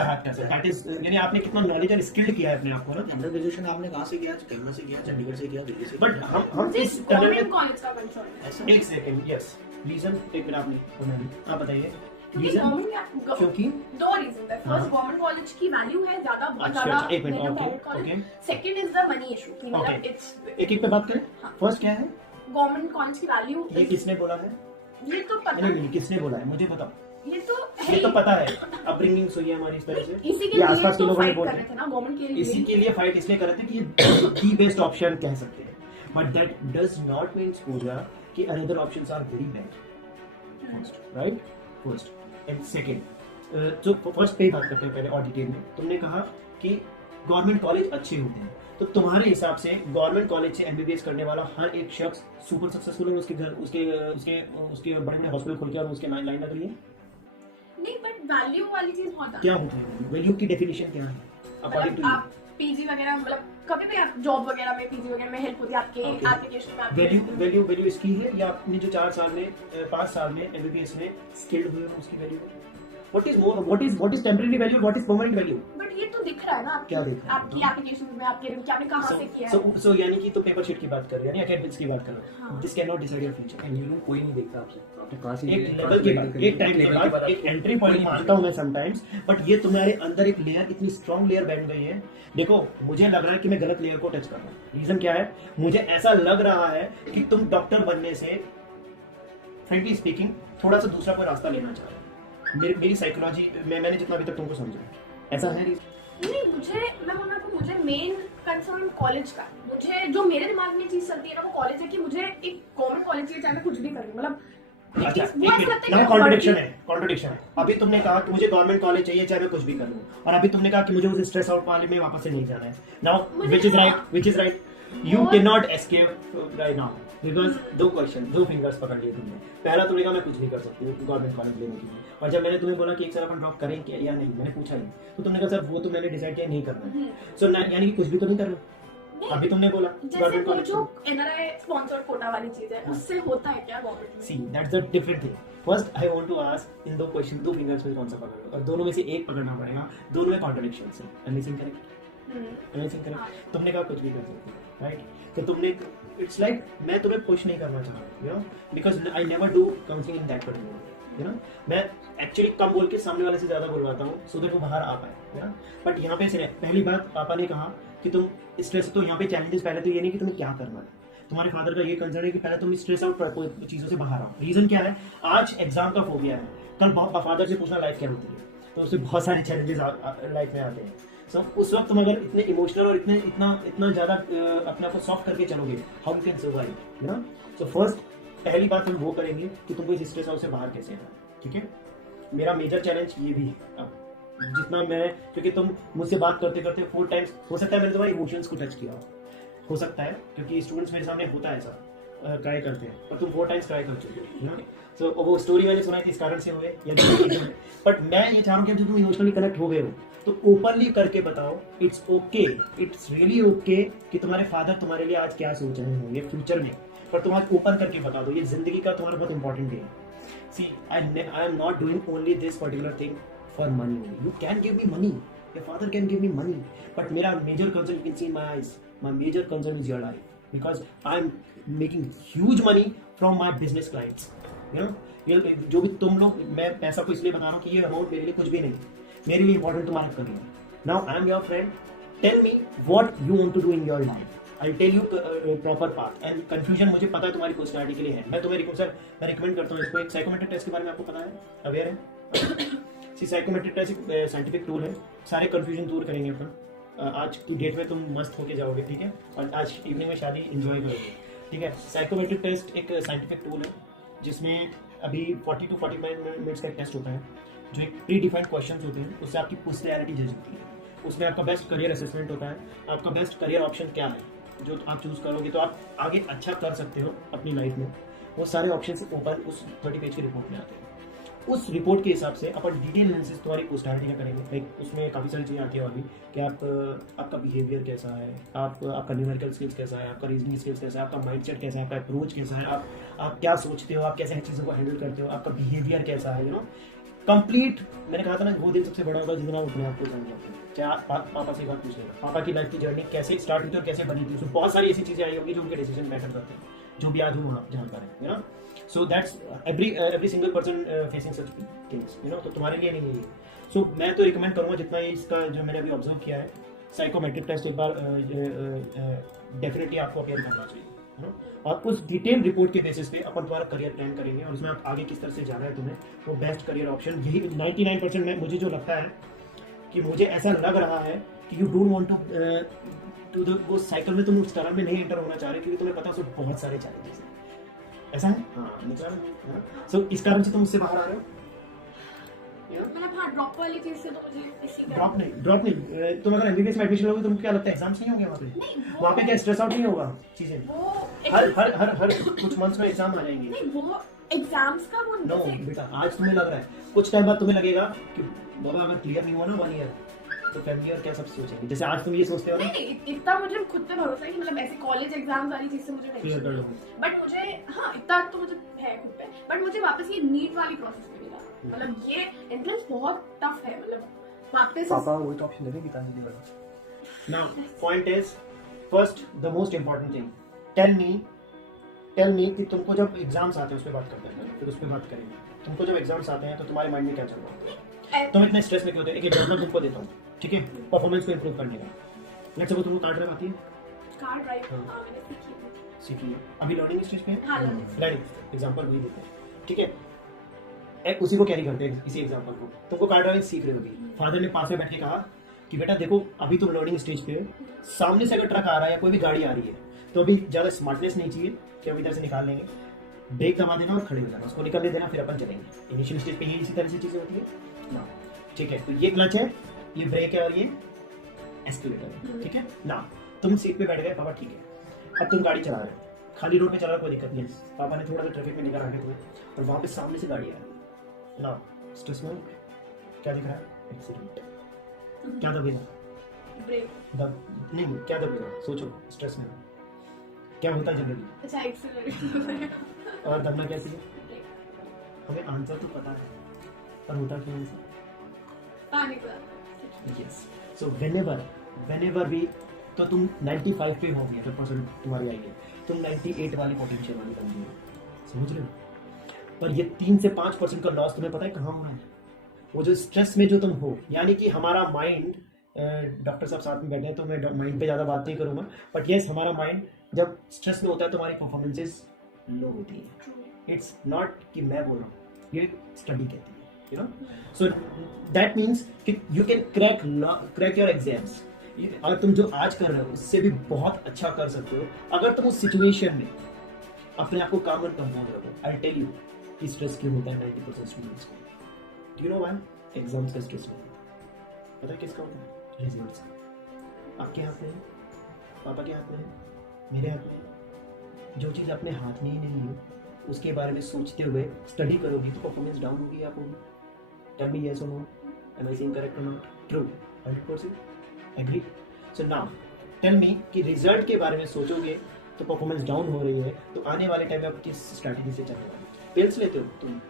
हाथ कैसा है, दैट इज, यानी आपने कितना नॉलेज और स्किल्ड किया है अपने आप को ना। अंडर ग्रेजुएशन आपने कहां से किया, कहीं से किया, चंडीगढ़ से किया, दिल्ली से, बट हम इस गवर्नमेंट कॉलेज का कंसर्न ऐसा। एक सेकंड, यस, रीजन एक मिनट आपने आप बताइए क्योंकि दो रीजन है। फर्स्ट, गवर्नमेंट कॉलेज की वैल्यू है ज्यादा, बहुत ज्यादा, एक minute, okay. Second is the money issue, मतलब इट्स एक पे बात करें। फर्स्ट क्या है, गवर्नमेंट कॉलेज की वैल्यू, ये किसने बोला है, ये तो पता नहीं किसने बोला है मुझे बताओ, ये तो पता है, अपब्रिंगिंग हुई है हमारी इस तरह से, इसी के लिए आसपास के तो लोगों ने फाइट कर रहे थे ना, गवर्नमेंट के लिए, इसी के लिए फाइट इसलिए कर रहे थे कि ये दी बेस्ट ऑप्शन कह सकते हैं, but that does not means Pooja कि another options are very bad, right. First and second, जो फर्स्ट पे बात करते हैं पहले और डिटेल में, तुमने कहा कि गवर्नमेंट कॉलेज अच्छे होते हैं, तो तुम्हारे हिसाब से गवर्नमेंट कॉलेज से MBBS करने वाला हर एक शख्स सुपर सक्सेसफुल है, उसके घर उसके बड़े बड़े हॉस्पिटल खुल के और उसके लाइन लग रही है? नहीं, बट वैल्यू वाली चीज बहुत है। क्या होता है वैल्यू की डेफिनेशन क्या है अकॉर्डिंग टू आप PG वगैरह, मतलब कभी भी आप जॉब वगैरह में PG वगैरह में हेल्प होती है आपके एप्लीकेशन में, वैल्यू इसकी है, या आपने जो 4 साल में 5 साल में MBBS में स्किल्ड हुए उसकी value? What is temporary value, what is permanent value? But ये तो दिख रहा है ना, क्या दिख रहा है? आपकी एप्लीकेशन में, आपके कि आपने कहां से किया है। So यानी कि तो पेपर शीट की बात कर रहे हो, यानी एकेडमिक्स की बात कर रहे हो। This can not decide your future, and you know कोई नहीं देखता आपसे, एक लेवल के बाद, एक टाइम के बाद, एक एंट्री पॉइंट मानता हूं मैं समटाइम्स, बट ये तुम्हारे अंदर एक लेयर, इतनी स्ट्रॉन्ग लेयर बैठ गई है। देखो, मुझे लग रहा है कि मैं गलत लेयर को टच कर रहा हूँ। रीजन क्या है, मुझे ऐसा लग रहा है कि तुम डॉक्टर बनने से फ्रेंकली स्पीकिंग थोड़ा सा दूसरा कोई रास्ता लेना चाह रहे हो। मेरी साइकोलॉजी मैंने जितना अभी तक तुमको समझा, ऐसा है? नहीं, मुझे मेन कंसर्न कॉलेज का, मुझे जो मेरे दिमाग में चीज चलती है ना, वो कॉलेज है कि मुझे एक गवर्नमेंट कॉलेज चाहिए, चाहे मैं कुछ भी करूं, मतलब कॉन्ट्रडिक्शन है। अभी तुमने कहा कि मुझे गवर्नमेंट कॉलेज चाहिए चाहे मैं कुछ भी करूं, और अभी तुमने कहा कि मुझे उस स्ट्रेस आउट वाले में वापस से नहीं जाना है। Now which is right, you can not escape right now, because दो फिंगर्स पकड़ लिए तुमने। पहला तुमने कहा मैं कुछ नहीं कर सकती हूँ गवर्नमेंट कॉलेज लेने के लिए, और जब मैंने तुम्हें बोला कि एक साल अपन ड्रॉप करें क्या या नहीं, मैंने पूछा नहीं, तो तुमने कहा सर वो तो मैंने डिसाइड किया नहीं करना। सो यानी कि कुछ भी तो नहीं करना। अभी तुमने बोला जैसे वो जो NRI स्पॉन्सर्ड कोटा वाली चीज है, उससे होता है क्या गवर्नमेंट में? See that's the different thing. First I want to ask, in 2 question 2 fingers में कौन सा पकड़ोगे, और दोनों में से एक पकड़ना पड़ेगा, दोनों में कॉन्ट्रडिक्शंस है। Anything correct? तुमने कहा कुछ भी कर सकते हो, राइट? तो तुमने, इट्स लाइक मैं तुम्हें पुश नहीं करना चाह रहा, you know, because I never do counselling in that particular, you know, मैं एक्चुअली कम बोल के सामने वाले से ज्यादा बुलवाता हूँ सो दैट वो बाहर आ पाए, यू नो। बट यहाँ पे से पहली बात पापा ने कहा कि तुम स्ट्रेस, तो यहाँ पे चैलेंजेस पहले तो ये नहीं कि तुम्हें क्या करना है, तुम्हारे फादर का ये कंसर्न है कि पहले तुम स्ट्रेस आउट चीजों से बाहर आओ। रीजन क्या है, आज एग्जाम का फोबिया है, कल फादर से पूछना लाइफ क्या होती है। तो उससे बहुत सारे चैलेंजेस लाइफ में आते हैं। सो उस वक्त तुम अगर इतने इमोशनल और इतने इतना इतना ज़्यादा अपने आप को सॉफ्ट करके चलोगे, how you can survive, you know. So first पहली बात हम वो करेंगे कि तुमको इस स्ट्रेस हाउस से बाहर कैसे आना है, ठीक है। मेरा मेजर चैलेंज ये भी है अब, जितना मैं, क्योंकि तुम मुझसे बात करते करते 4 टाइम्स, हो सकता है मैंने तुम्हारे इमोशंस को टच किया हो सकता है, क्योंकि स्टूडेंट्स मेरे सामने होता है ऐसा, ट्राई करते हैं, पर तुम 4 टाइम्स ट्राई कर चुके हो ना। सो वो स्टोरी मैंने सुनाई थी, इस कारण से हुए या बट मैं ये चाह रहा हूँ कि जब तुम इमोशनली कनेक्ट हो गए हो तो ओपनली करके बताओ। It's okay, it's really okay कि तुम्हारे फादर तुम्हारे लिए आज क्या सोच रहे होंगे फ्यूचर में, पर तुम आज ओपन करके बता दो। ये जिंदगी का तुम्हारा बहुत इंपॉर्टेंट डे है। See I am not doing only this particular thing for money. You can give me money, your father can give me money, but मेरा major concern, you can see in my eyes, my major concern is your life, because I'm making huge money from my business clients, you know। ये जो भी तुम लोग, मैं पैसा को इसलिए बता रहा हूँ कि ये अमाउंट मेरे लिए कुछ भी नहीं, मेरे लिए इंपॉर्टेंट तुम्हारा career. Now I am your friend, tell me what you want to do in your life, I tell you proper path. And confusion मुझे पता है तुम्हारी पर्सनैलिटी के लिए है, मैं तुम्हें सर मैं रिकमेंड करता हूँ इसको। एक साइकोमेट्रिक टेस्ट के बारे में आपको पता है, अवेयर है? साइकोमेट्रिक टेस्ट एक साइंटिफिक टूल है, सारे कंफ्यूजन दूर करेंगे अपना। आज की डेट में तुम मस्त होके जाओगे, ठीक है, और आज इवनिंग में शादी एंजॉय करोगे, ठीक है। साइकोमेट्रिक टेस्ट एक साइंटिफिक टूल है जिसमें अभी 40 to 45 मिनट्स का एक टेस्ट होता है, जो एक प्री डिफाइंड क्वेश्चंस होते हैं, उससे आपकी पर्सनैलिटी जज होती है। उसमें आपका बेस्ट करियर असेसमेंट होता है, आपका बेस्ट करियर ऑप्शन क्या है जो आप चूज करोगे तो आप आगे अच्छा कर सकते हो अपनी लाइफ में। वो सारे ऑप्शन ओपन उस 30 पेज की रिपोर्ट में आते हैं। उस रिपोर्ट के हिसाब से अपन डिटेल एनालिसिस तुम्हारी पर्सनैलिटी का करेंगे। लाइक उसमें काफ़ी सारी चीज़ें आती है और भी कि आपका बिहेवियर कैसा है, आपका न्यूमेरिकल स्किल्स कैसा है, आपका रीजनिंग स्किल्स कैसा है, आपका माइंडसेट कैसा है, आपका अप्रोच कैसा है, आप क्या सोचते हो, आप कैसे चीज़ों को हैंडल करते हो, आपका बिहेवियर कैसा है, यू नो। कंप्लीट, मैंने कहा था ना, वो दिन सबसे बड़ा होता है जितना आप अपने आप को जान जाते हैं। क्या पापा से एक बात पूछ लेगा, पापा की लाइफ की जर्नी कैसे स्टार्ट हुई थी और कैसे बनी थी, उसमें बहुत सारी ऐसी चीज़ें आई होंगी जो उनके डिसीजन मैटर करते हैं, जो भी आज वो जानता है, you know. So that's every single person facing such things, you know. तो तुम्हारे लिए नहीं है ये। सो मैं तो रिकमेंड करूँगा जितना ये इसका जो मैंने अभी ऑब्जर्व किया है, साइकोमेट्रिक टेस्ट एक बार डेफिनेटली आपको अपेयर करना चाहिए, यू नो। और उस डिटेल रिपोर्ट के बेसिस पे अपन तुम्हारा करियर प्लान करेंगे और उसमें आप आगे किस तरह से जाना है तुम्हें, वो बेस्ट करियर ऑप्शन यही 99% में मुझे जो लगता है कि मुझे ऐसा लग रहा है कि यू डोंट वांट टू वो साइकिल में तुम उस तरह में नहीं एंटर होना चाह रहे, क्योंकि तुम्हें पता है उसमें बहुत सारे चैलेंजेस हैं। ऐसा है? हाँ। सो इस कारण से तुम उससे बाहर आ रहे हो। मतलब हाँ, ड्रॉप वाली चीज से तो मुझे इसी का ड्रॉप नहीं, तुम अगर एमबीबीएस में एडमिशन लोगे तुमको क्या लगता है एग्जाम्स नहीं होंगे वहाँ पे? वहाँ पे क्या स्ट्रेस आउट नहीं होगा चीजें? हर कुछ मंथ्स में एग्जाम आ जाएंगे। नहीं, वो एग्जाम्स का वो नो बेटा, आज तुम्हें लग रहा है, कुछ टाइम बाद तुम्हें लगेगा कि बाबा अगर क्लियर नहीं हुआ ना 1 ईयर तो फैमिली और क्या सब सोचेंगे। जैसे आज तुम ये सोचते हो ना, नहीं, इतना मुझे खुद पे भरोसा है कि मतलब ऐसे कॉलेज एग्जाम्स वाली चीज से मुझे क्लियर नहीं, कर लोगे। बट मुझे हाँ इतना तो मुझे है खुद पे, बट मुझे वापस ये नीट वाली प्रोसेस में मिला। मतलब ये एंट्रेंस बहुत टफ है, मतलब वापस पापा वही तो ऑप्शन देते किताब की बड़ा। Now, point is, first, the most important thing. Tell me कि तुमको जब एग्जाम्स आते हैं, उस पर बात करते हैं, फिर उस पर बात करेंगे। तुमको जब एग्जाम्स आते हैं तो तुम्हारे माइंड में क्या चल रहा है? तुम इतने स्ट्रेस में क्यों होते हो? एक एग्जाम्पल तुमको देता हूँ, ठीक है, परफॉर्मेंस को इंप्रूव करने का। लेट्स सपोज तुमको कार्ड ड्राइव आती है, कार ड्राइव हाँ मैंने सीखी है। सीखी है, अभी लर्निंग स्टेज पे है। हाँ, लर्निंग एग्जाम्पल वही देते हैं, ठीक है। एक उसी को कैरी करते हैं, इसी एग्जाम्पल को। तुमको कार ड्राइविंग सीख रहे होगी, फादर ने पास में बैठ के कहा कि बेटा देखो अभी तुम लर्निंग स्टेज पे हो, सामने से अगर ट्रक आ रहा है या कोई भी गाड़ी आ रही है तो अभी ज़्यादा स्मार्टनेस नहीं चाहिए कि हम इधर से निकाल लेंगे, ब्रेक दबा देना और खड़े हो जाना, उसको निकलने देना, फिर अपन चलेंगे। इनिशियल स्टेज पे ये इसी तरह से चीज़ें होती है ना, ठीक है। तो ये क्लच है, ये ब्रेक है और ये एस्केलेटर है, ठीक है ना। तुम सीट पे बैठ गए, पापा ठीक है, अब तुम गाड़ी चला रहे हो, खाली रोड पे चला रहा, कोई दिक्कत नहीं है, पापा ने थोड़ा सा ट्रैफिक में निकल आगे तुम्हें और वहाँ पे सामने से गाड़ी आ रही है ना, स्ट्रेस में क्या दिख रहा है? एक्सीडेंट। क्या दबेगा? ब्रेक। नहीं क्या दबेगा, सोचो। स्ट्रेस में क्या होता है जनरली? अच्छा, एक्सीलेरेट। और दबना कैसे है? हमें आंसर तो पता है, पर होता क्यों है? पानी का। यस। सो व्हेनेवर भी, तो तुम 95 पे हो गया, 100% तुम्हारी आई है, तुम 98 वाली पोटेंशियल वाली बन गई हो, समझ रहे हो? पर ये 3 से 5% का लॉस तुम्हें पता है कहाँ हो रहा है? वो जो स्ट्रेस में जो तुम हो, यानी कि हमारा माइंड, डॉक्टर साहब साथ में बैठे हैं तो मैं माइंड पे ज़्यादा बात नहीं करूँगा, बट यस हमारा माइंड जब स्ट्रेस में होता है तो हमारी परफॉर्मेंसेस लो होती है। इट्स नॉट कि मैं बोल रहा हूँ, ये स्टडी कहती है, you know. So that means कि you can crack your exams. अगर तुम जो आज कर रहे हो उससे भी बहुत अच्छा कर सकते हो अगर तुम उस सिचुएशन में अपने आप को काम एंड कंपाउंड रखो. आई टेल यू कि स्ट्रेस क्यों होता है 90% स्टूडेंट्स को. Do you know why exams का स्ट्रेस होता है? पता है किसका होता है? रिजल्ट्स का. आपके हाथ में है, पापा के हाथ में है, मेरे हाथ में है. जो चीज़ अपने हाथ में ही नहीं है उसके बारे में सोचते हुए स्टडी करोगी तो परफॉर्मेंस डाउन होगी या होगी? टेल मी यस और no. Am I saying correct और not? True. 100% agree. So now tell me कि रिजल्ट के बारे में सोचोगे तो परफॉर्मेंस डाउन हो रही है तो आने वाले टाइम में आप किस स्ट्रैटेजी से चलने वाले? पिल्स लेते हो तुम?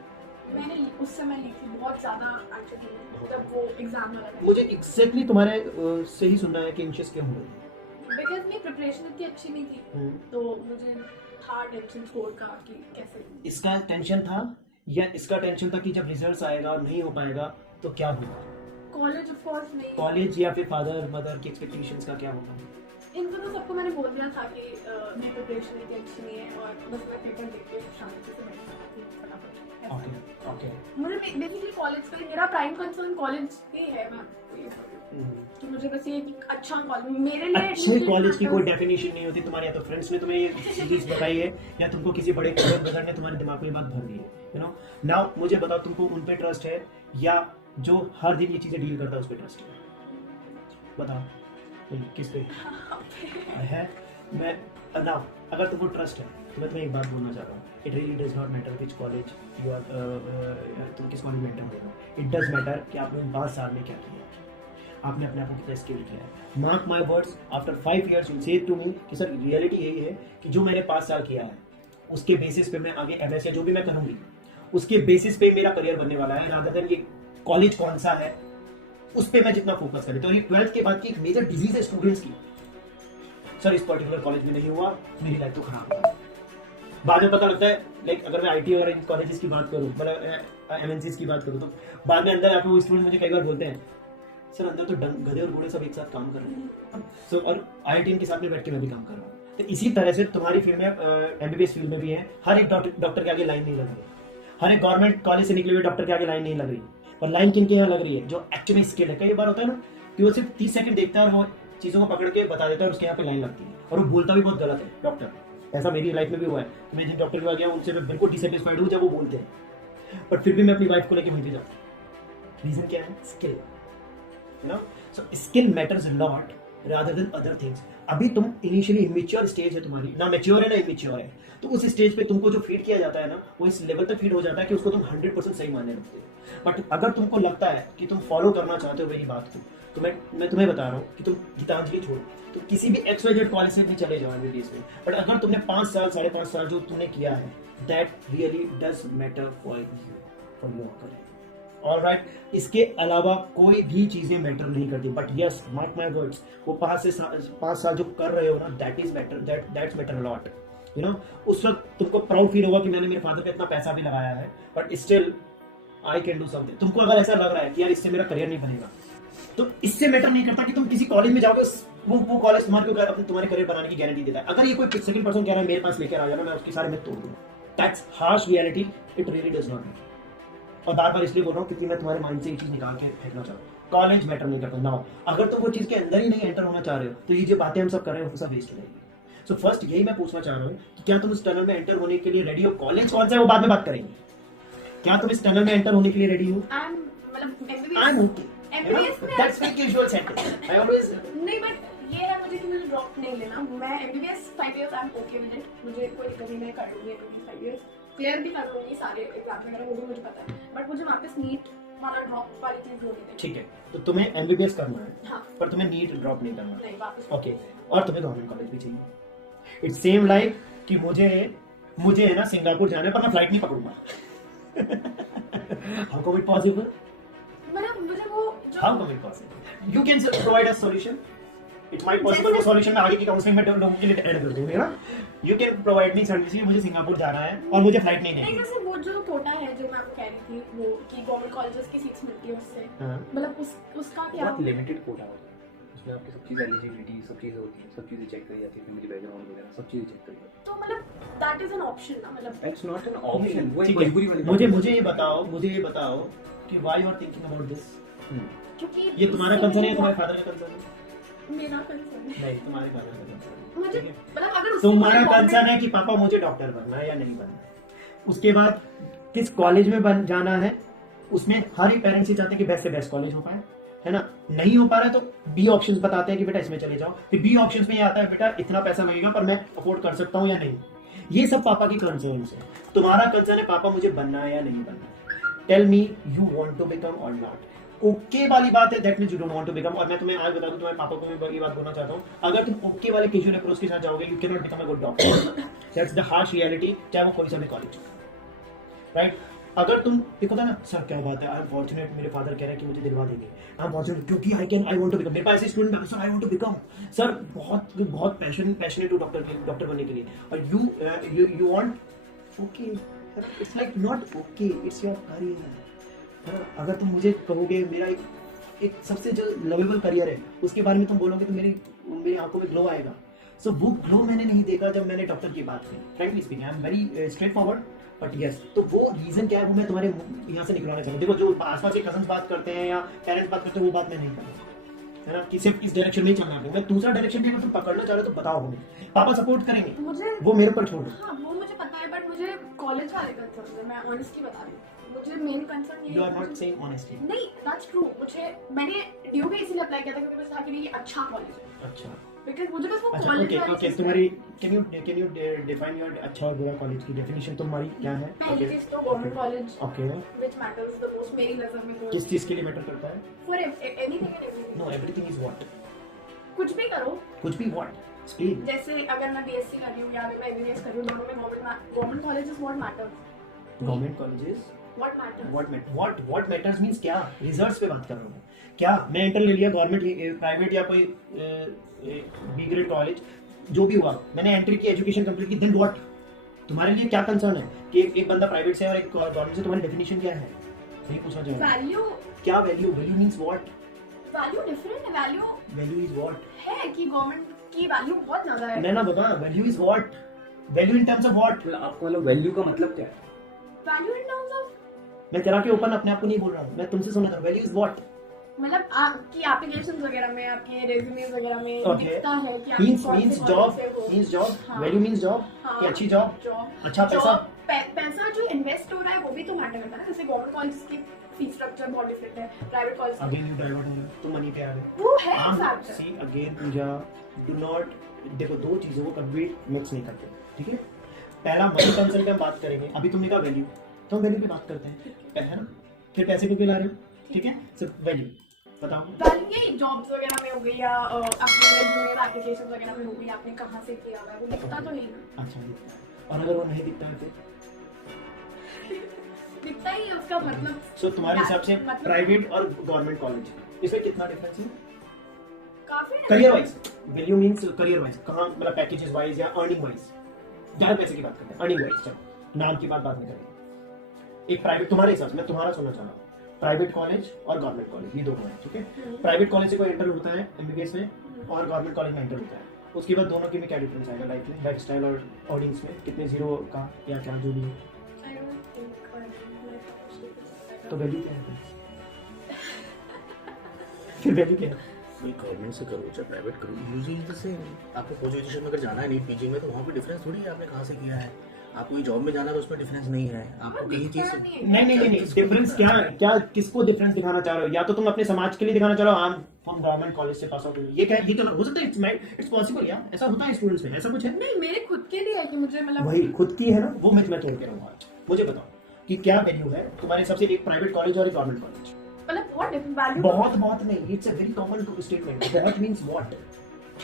मैंने उस समय ली थी बहुत ज़्यादा एक्चुअली जब वो एग्जाम वाला था. मुझे एग्जैक्टली तुम्हारे से ही सुनना है कि इंशियस क्यों हो रही है. बिकॉज मेरी प्रिपरेशन इतनी अच्छी नहीं थी तो मुझे था टेंशन स्कोर का कि कैसे. इसका टेंशन था या इसका टेंशन था कि जब रिजल्ट्स आएगा नहीं हो पाएगा तो क्या होगा? कॉलेज ऑफ कोर्स नहीं. कॉलेज या फिर फादर मदर की एक्सपेक्टेशंस का क्या होगा? इनको तो सबको मैंने बोल दिया था कि मेरी प्रिपरेशन इतनी अच्छी नहीं है और बस मैं पेपर देख के शांति से बैठ सकती थी फटाफट. Okay okay. मुझे बेसिकली कॉलेज का मेरा प्राइम कंसर्न कॉलेज ही है. मैं आपको ये बोल रही हूँ कि मुझे बस ये कि अच्छा कॉलेज मेरे लिए. अच्छे कॉलेज की कोई डेफिनेशन नहीं होती. तुम्हारे या तो फ्रेंड्स ने तुम्हें ये चीज बताई है या तुमको किसी बड़े ब्रदर ने तुम्हारे दिमाग में बात भर दी है. You no. नाउ मुझे बताओ तुमको उन पे ट्रस्ट है या जो हर दिन ये चीजें डील करता है उस पे ट्रस्ट है? बताओ किस पे है. मैं ना अगर तुमको ट्रस्ट है तो मैं तुम्हें एक बात बोलना चाहता हूँ. It really does not matter which college you are. तुम किस कॉलेज में एंटर हो रहे हो. इट डज मैटर कि आपने 5 साल में क्या किया. आपने अपने आप को कितना स्किल किया है. Mark my words after 5 years you से टू मी कि सर रियलिटी यही है कि जो मैंने 5 साल किया है उसके बेसिस पे मैं आगे एमएस या जो भी मैं करूँगी उसके बेसिस पे मेरा करियर बनने वाला है. रादर देन ये कॉलेज कौन सा है उस पे मैं जितना फोकस करें. तो ये 12th के बाद की एक मेजर डिजीज है स्टूडेंट्स की. सर इस पर्टिकुलर कॉलेज में नहीं हुआ मेरी लाइफ तो खराब है. बाद में पता लगता है लाइक अगर मैं आईटी और इन कॉलेजेस की बात करूं मतलब एमएनसीज की बात करूं तो बाद में अंदर आके वो स्टूडेंट मुझे कई बार बोलते हैं सर अंदर तो गधे और बूढ़े सब एक साथ काम कर रहे हैं. सो और आईटी के साथ में बैठ के मैं भी काम कर रहा हूँ. तो इसी तरह से तुम्हारी फील्ड में एमबीबीएस फील्ड में भी है. हर एक डॉक्टर के आगे लाइन नहीं लग रही. हर एक गवर्नमेंट कॉलेज से निकले हुए डॉक्टर के आगे लाइन नहीं लग रही. और लाइन किन के यहाँ लग रही है? जो एक्चुअली स्किल है. कई बार होता है ना कि वो सिर्फ 30 सेकंड देखता है और वो चीज़ों को पकड़ के बता देता है और उसके यहाँ पे लाइन लगती है और वो बोलता भी बहुत गलत है डॉक्टर. ऐसा मेरी लाइफ में भी हुआ है. मैं जिन डॉक्टर के पास गया उनसे मैं बिल्कुल डिससेटिस्फाइड हूँ जब वो बोलते हैं बट फिर भी मैं अपनी वाइफ को लेकर वहीं पे जाता हूँ. रीजन क्या है? Skill. You know. So skill matters a lot rather than other things. अभी तुम इनिशियली इमेच्योर स्टेज है तुम्हारी. ना मैच्योर है ना इमेच्योर है. तो उस स्टेज पे तुमको जो फीड किया जाता है ना वो इस लेवल तक फीड हो जाता है कि उसको तुम 100% सही मानने लगते हो. बट अगर तुमको लगता है कि तुम फॉलो करना चाहते हो मेरी बात को तो मैं तुम्हें बता रहा हूँ कि तुम गीतांजलि छोड़ो. तो किसी भी XYZ कॉलेज से भी चले जाओ एमबीबीएस में. बट अगर तुमने 5 साल 5.5 साल जो तुमने किया है that really does matter for you for your career. Alright. इसके अलावा कोई भी चीजें मैटर नहीं करती. But yes mark my words वो 5 साल जो कर रहे हो ना that is matter. That's matter a lot. You know. उस वक्त तुमको प्राउड फील होगा कि मैंने मेरे फादर का इतना पैसा भी लगाया है but still I can do something. तुमको अगर ऐसा लग रहा है कि यार इससे मेरा करियर नहीं बनेगा तो इससे मैटर नहीं करता कि तुम किसी कॉलेज में जाओगे वो कॉलेज तुम्हारे करियर बनाने की गारंटी देता है. अगर ये कोई सेकंड पर्सन कह रहा है मेरे पास लेकर आ जाना मैं उसके सारे में तोड़ दूंगा. That's harsh reality. It really does not matter. और बार इसलिए बोल रहा हूँ क्योंकि मैं तुम्हारे माइंड से ये चीज निकाल के फेंकना चाह रहा हूँ. कॉलेज मैटर नहीं करता. नाउ अगर तुम वो चीज के अंदर ही नहीं एंटर होना चाह रहे हो तो ये जो बातें हम सब कर रहे हो वो सब वेस्ट हो जाएगी. सो फर्स्ट यही मैं पूछना चाह रहा हूँ कि क्या तुम इस टनल में एंटर होने के लिए रेडी हो? कॉलेज कौन सा है वो बाद में बात करेंगे. क्या तुम इस टनल में एंटर होने के लिए रेडी हो? आई am okay. That's my usual sentence. I always नहीं बट ये है मुझे कि मुझे ड्रॉप नहीं लेना. मैं MBBS 5 years I am okay with it. मुझे कोई दिक्कत नहीं. मैं कर लूंगी 5 years क्लियर भी कर लूंगी सारे एग्जाम वगैरह वो भी मुझे पता है. बट मुझे वापस नीट वाला ड्रॉप वाली चीज होनी चाहिए. ठीक है. तो तुम्हें एमबीबीएस करना है. हाँ. पर तुम्हें नीट ड्रॉप नहीं करना. नहीं वापस. ओके. और तुम्हें गवर्नमेंट कॉलेज भी चाहिए. इट्स सेम लाइक कि मुझे है ना सिंगापुर जाने पर मैं फ्लाइट नहीं पकड़ूंगा. How come it possible? मतलब मुझे वो how come it possible? You can provide a solution. It might possible वो सॉल्यूशन मैं आगे की काउंसलिंग में लोगों के लिए ऐड कर दूंगा ना. You can provide me service. मुझे सिंगापुर जाना है और मुझे फ्लाइट नहीं लेनी. जैसे वो जो कोटा है जो मैं आपको कह रही थी वो कि गवर्नमेंट कॉलेजेस की सीट्स मिलती है उससे. मतलब उसका क्या लिमिटेड कोटा उसमें आपकी सब चीज़ एलिजिबिलिटी सब चीज़ें होती हैं, सब चीज़ें चेक करी जाती है, फैमिली बैकग्राउंड वगैरह सब चीज़ें चेक करी जाती तो मतलब दैट इज एन ऑप्शन ना, मतलब है। इट्स नॉट एन ऑप्शन, वो एक ठीक है। मजबूरी वाली मुझे ये बताओ कि why you are thinking about this. क्योंकि ये तुम्हारा कंसर्न है, तुम्हारे फादर का कंसर्न है? मेरा कंसर्न है, नहीं, तुम्हारे फादर का कंसर्न मुझे है। मतलब अगर उससे तुम्हारा मुझे कंसर्न है कि पापा मुझे डॉक्टर बनना है या नहीं बनना है। उसके बाद किस कॉलेज में बन जाना है, उसमें हर एक पेरेंट्स ही चाहते हैं कि बेस्ट से बेस्ट कॉलेज हो पाए, है ना। नहीं हो पा रहा है तो बी ऑप्शंस बताते हैं कि बेटा इसमें चले जाओ, फिर बी ऑप्शंस में ये आता है बेटा इतना पैसा लगेगा पर मैं अफोर्ड कर सकता हूँ या नहीं। ये सब पापा की कंसर्न है। तुम्हारा कंसर्न है पापा मुझे बनना है या नहीं बनना। Tell me you want to become और नॉट। ओके वाली बात है, that means you don't want to become. और मैं तुम्हें आज बता दूं, तुम्हारे पापा को भी ये बात बोलना चाहता हूं, अगर तुम ओके वाले कैजुअल अप्रोच के साथ जाओगे you can not become a good doctor. That's the harsh reality, चाहे वो कोई सा भी कॉलेज हो, राइट। अगर तुम देखो ना सर क्या बात है, आई एम फॉर्चुनेट, मेरे फादर कह रहे हैं कि मुझे दिलवा देंगे, आई एम फॉर्चुनेट क्योंकि आई वांट टू बिकम। मेरे पास ऐसे स्टूडेंट है, sir I want to become, sir बहुत पैशनेट हूं डॉक्टर बनने के लिए। और you want okay, it's like not okay, it's your career. अगर तुम मुझे कहोगे मेरा एक सबसे जो लवेबल करियर है उसके बारे में तुम बोलोगे तो मेरी आंखों में ग्लो आएगा। सो वो ग्लो मैंने नहीं देखा जब मैंने डॉक्टर की बात की। Frankly speaking I am very straight forward, but yes, तो वो रीजन क्या है वो मैं तुम्हारे यहाँ से निकलवाना चाहता हूँ। देखो जो आसपास के कजन्स बात करते हैं या पेरेंट्स बात करते हैं वो बात मैं नहीं करता, है ना, कि सिर्फ इस डायरेक्शन में ही चलना है। मैं दूसरा डायरेक्शन भी अगर तुम पकड़ना चाह रहे हो तो बताओ, हमें पापा सपोर्ट करेंगे, मुझे वो मेरे ऊपर छोड़ दो। हाँ वो मुझे पता है, बट मुझे कॉलेज वाले कंसर्न है, मैं ऑनेस्टली बता रही हूँ। मुझे मेन कंसर्न ये you are not saying honestly. नहीं, दैट्स ट्रू। मैंने ड्यू के इसीलिए अप्लाई किया था क्योंकि मुझे था कि ये अच्छा कॉलेज है, अच्छा बिकॉज़ मुझे बस वो अच्छा, कॉलेज ओके ओके, तुम्हारी कैन यू डिफाइन योर अच्छा और बुरा कॉलेज की डेफिनेशन तुम्हारी क्या है? पहली चीज तो government college okay, which matters the most मेरी नजर में, तो किस चीज के लिए मैटर करता है? For anything and everything. No, everything is what? कुछ भी करो, कुछ भी व्हाट? स्पीड। जैसे अगर मैं बीएससी कर रही हूँ या मैं एमबीबीएस कर रही हूँ, दोनों में government college is what matters. Government colleges what matters means क्या? रिजल्ट्स पे बात कर रहा हूँ क्या? मैं इंटर ले लिया गवर्नमेंट प्राइवेट या कोई बी ग्रेड कॉलेज, जो भी हुआ, मैंने एंट्री की, एजुकेशन कंप्लीट की, देन व्हाट? तुम्हारे लिए क्या कंसर्न है कि एक बंदा प्राइवेट से और एक गवर्नमेंट से, तुम्हारी डेफिनेशन क्या है? सही पूछना चाहिए। वैल्यू क्या value? Value means what? Value different है। Value is what? है कि गवर्नमेंट की वैल्यू बहुत ज्यादा है। मैं ना बता, value is what? Value in terms of what? आपको मतलब वैल्यू का मतलब क्या है? वैल्यू इन टर्म्स ऑफ, मैं तेरा के ऊपर अपने आप को नहीं बोल रहा हूँ, मैं तुमसे सुनना चाह रहा हूँ। Value is what? मतलब आपकी एप्लीकेशंस वगैरह में, आपके रेज्यूमेस वगैरह में Okay. दिखता है कि आप मींस कौन से मींस कॉलेज जॉब, से हो। मींस जॉब, हाँ। वैल्यू मींस जॉब, हाँ, कि अच्छी जॉब, अच्छा पैसा। पैसा जो इन्वेस्ट हो रहा है वो भी तो मैटर करता है ना। जैसे गवर्नमेंट कॉलेज की फीस स्ट्रक्चर बहुत डिफरेंट है, private college again you divert हो रहे हो, तुम मनी पे आ गए। वो है हम factor. See again Pooja, do not, देखो दो चीजों को कभी मिक्स नहीं करते, ठीक है। पहला मनी कंसर्न पे हम बात करेंगे, अभी तुमने कहा वैल्यू, तो हम वैल्यू पे बात करते हैं, है ना। फिर पैसे पे ला रहे हो, ठीक है, सिर्फ वैल्यू बताओ। वैल्यू ये जॉब्स वगैरह में हो गई या आपके रेज्यूमे एप्लीकेशन वगैरह में हो गई, आपने कहाँ से किया हुआ है वो दिखता तो नहीं ना। अच्छा दिखता है, और अगर वो नहीं दिखता है तो दिखता ही है उसका मतलब। सो तुम्हारे हिसाब से मतलब प्राइवेट और गवर्नमेंट कॉलेज इसमें कितना डिफरेंस है? काफी career wise, value means career wise, कहाँ मतलब पैकेजेस वाइज या अर्निंग वाइज, ज्यादा पैसे की बात करते हैं, अर्निंग वाइज, चलो नाम की बात नहीं करेंगे। एक प्राइवेट, तुम्हारे हिसाब से, मैं तुम्हारा सुनना चाह रहा हूँ, प्राइवेट कॉलेज और गवर्नमेंट कॉलेज ये दोनों है, ठीक है। प्राइवेट कॉलेज से कोई एंटर होता है एमबीबीएस में और गवर्नमेंट कॉलेज में एंटर होता है, उसके बाद दोनों के में क्या डिफरेंस आएगा? लाइफ स्टाइल और ऑडियंस में कितने जीरो का या क्या जो भी, तो वैल्यू क्या है? फिर वैल्यू क्या है? भाई गवर्नमेंट से करो चाहे प्राइवेट करो, यूजुअली द सेम। आपको पोस्ट ग्रेजुएशन में अगर जाना है नीट पीजी में तो वहाँ पे डिफरेंस थोड़ी है आपने कहाँ से किया है। आपको ये जॉब में जाना है तो उसमें डिफरेंस नहीं है। आपको कहीं चीज से नहीं डिफरेंस क्या है? क्या किसको डिफरेंस दिखाना चाह रहे हो? या तो तुम अपने समाज के लिए दिखाना चाह रहे हो, हम फ्रॉम गवर्नमेंट कॉलेज से पास आउट हुए, ये क्या ये तो हो सकता है, इट्स पॉसिबल यार, ऐसा होता है स्टूडेंट्स में, ऐसा कुछ है नहीं, मेरे खुद के लिए है कि मुझे मतलब वही खुद की है ना, वो मैं तोड़ के रहूंगा। मुझे बताओ कि क्या वैल्यू है तुम्हारे हिसाब से एक प्राइवेट कॉलेज और एक गवर्नमेंट कॉलेज? मतलब बहुत डिफरेंट वैल्यू। बहुत नहीं, it's a very common statement. बहुत मींस व्हाट?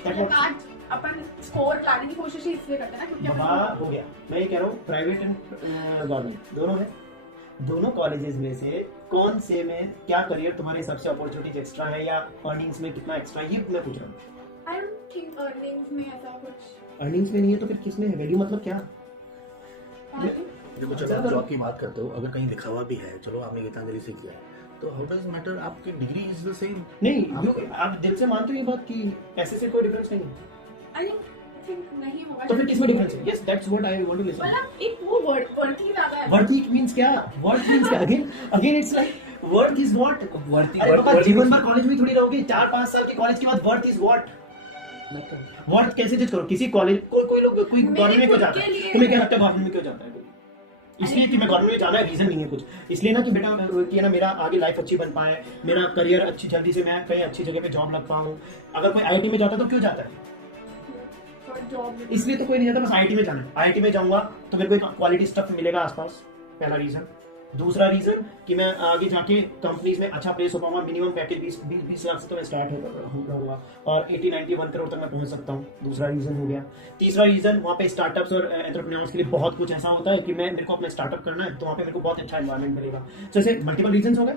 मतलब आज अपन स्कोर लाने की कोशिश ही इसलिए करते हैं ना क्योंकि बाबा हो गया, मैं ये कह रहा हूँ प्राइवेट एंड गवर्नमेंट दोनों है, दोनों कॉलेजेस में से कौन से में क्या करियर तुम्हारे हिसाब से अपॉर्चुनिटीज एक्स्ट्रा है या अर्निंग्स में कितना एक्स्ट्रा है, ये मैं पूछ रहा हूँ। आई डोंट थिंक अर्निंग्स में ऐसा कुछ। अर्निंग्स में नहीं है तो फिर किस में है? वैल्यू मतलब क्या? देखो, जब आप जॉब की बात करते हो, अगर कहीं लिखा हुआ भी है, चलो आपने गीतांजलि से किया है तो हाउ डज मैटर, आपकी डिग्री इज द सेम। नहीं, आप दिल से मानते हो ये बात कि पैसे से कोई डिफरेंस नहीं है? आई थिंक नहीं होगा। तो फिर किसमें डिफरेंस है? Yes, that's what I want to listen. मतलब एक वो वर्थ ही ज्यादा है। वर्थ मींस क्या? वर्थ मींस क्या? Again it's like worth is what? Worth अरे बाबा, जीवन भर कॉलेज में थोड़ी रहोगे, 4-5 साल के कॉलेज के बाद वर्थ इज व्हाट? वर्थ कैसे जज करो? किसी कॉलेज कोई लोग कोई गवर्नमेंट में क्यों जाता है? तुम्हें क्या लगता है गवर्नमेंट में क्यों जाता है कोई? इसलिए कि मैं गवर्नमेंट में जाना है, रीजन नहीं है कुछ, इसलिए ना कि बेटा कि ना मेरा आगे लाइफ अच्छी बन पाए, मेरा करियर अच्छी जल्दी से मैं कहीं अच्छी जगह पे जॉब लग पाऊं। अगर कोई आईटी में जाता है तो क्यों जाता है? इसलिए तो कोई नहीं जाता, बस आईटी में जाना है। आईटी में जाऊंगा तो मेरे को क्वालिटी स्टफ मिलेगा आसपास, पहला रीजन। दूसरा रीजन कि मैं आगे जाके कंपनीज में अच्छा प्लेस हो पाऊंगा, मिनिमम पैकेज 20 लाख से तो मैं स्टार्ट होगा और 80-90-1 करोड़ तक मैं पहुंच सकता हूँ। दूसरा रीजन हो गया। तीसरा रीजन, वहाँ पे स्टार्टअप्स और एंटरप्रेन्योर्स के लिए बहुत कुछ ऐसा होता है कि मेरे को अपना स्टार्टअप करना है, तो वहाँ पे मेरे को बहुत अच्छा एनवायरमेंट मिलेगा। तो ऐसे मल्टीपल रीजन हो गए।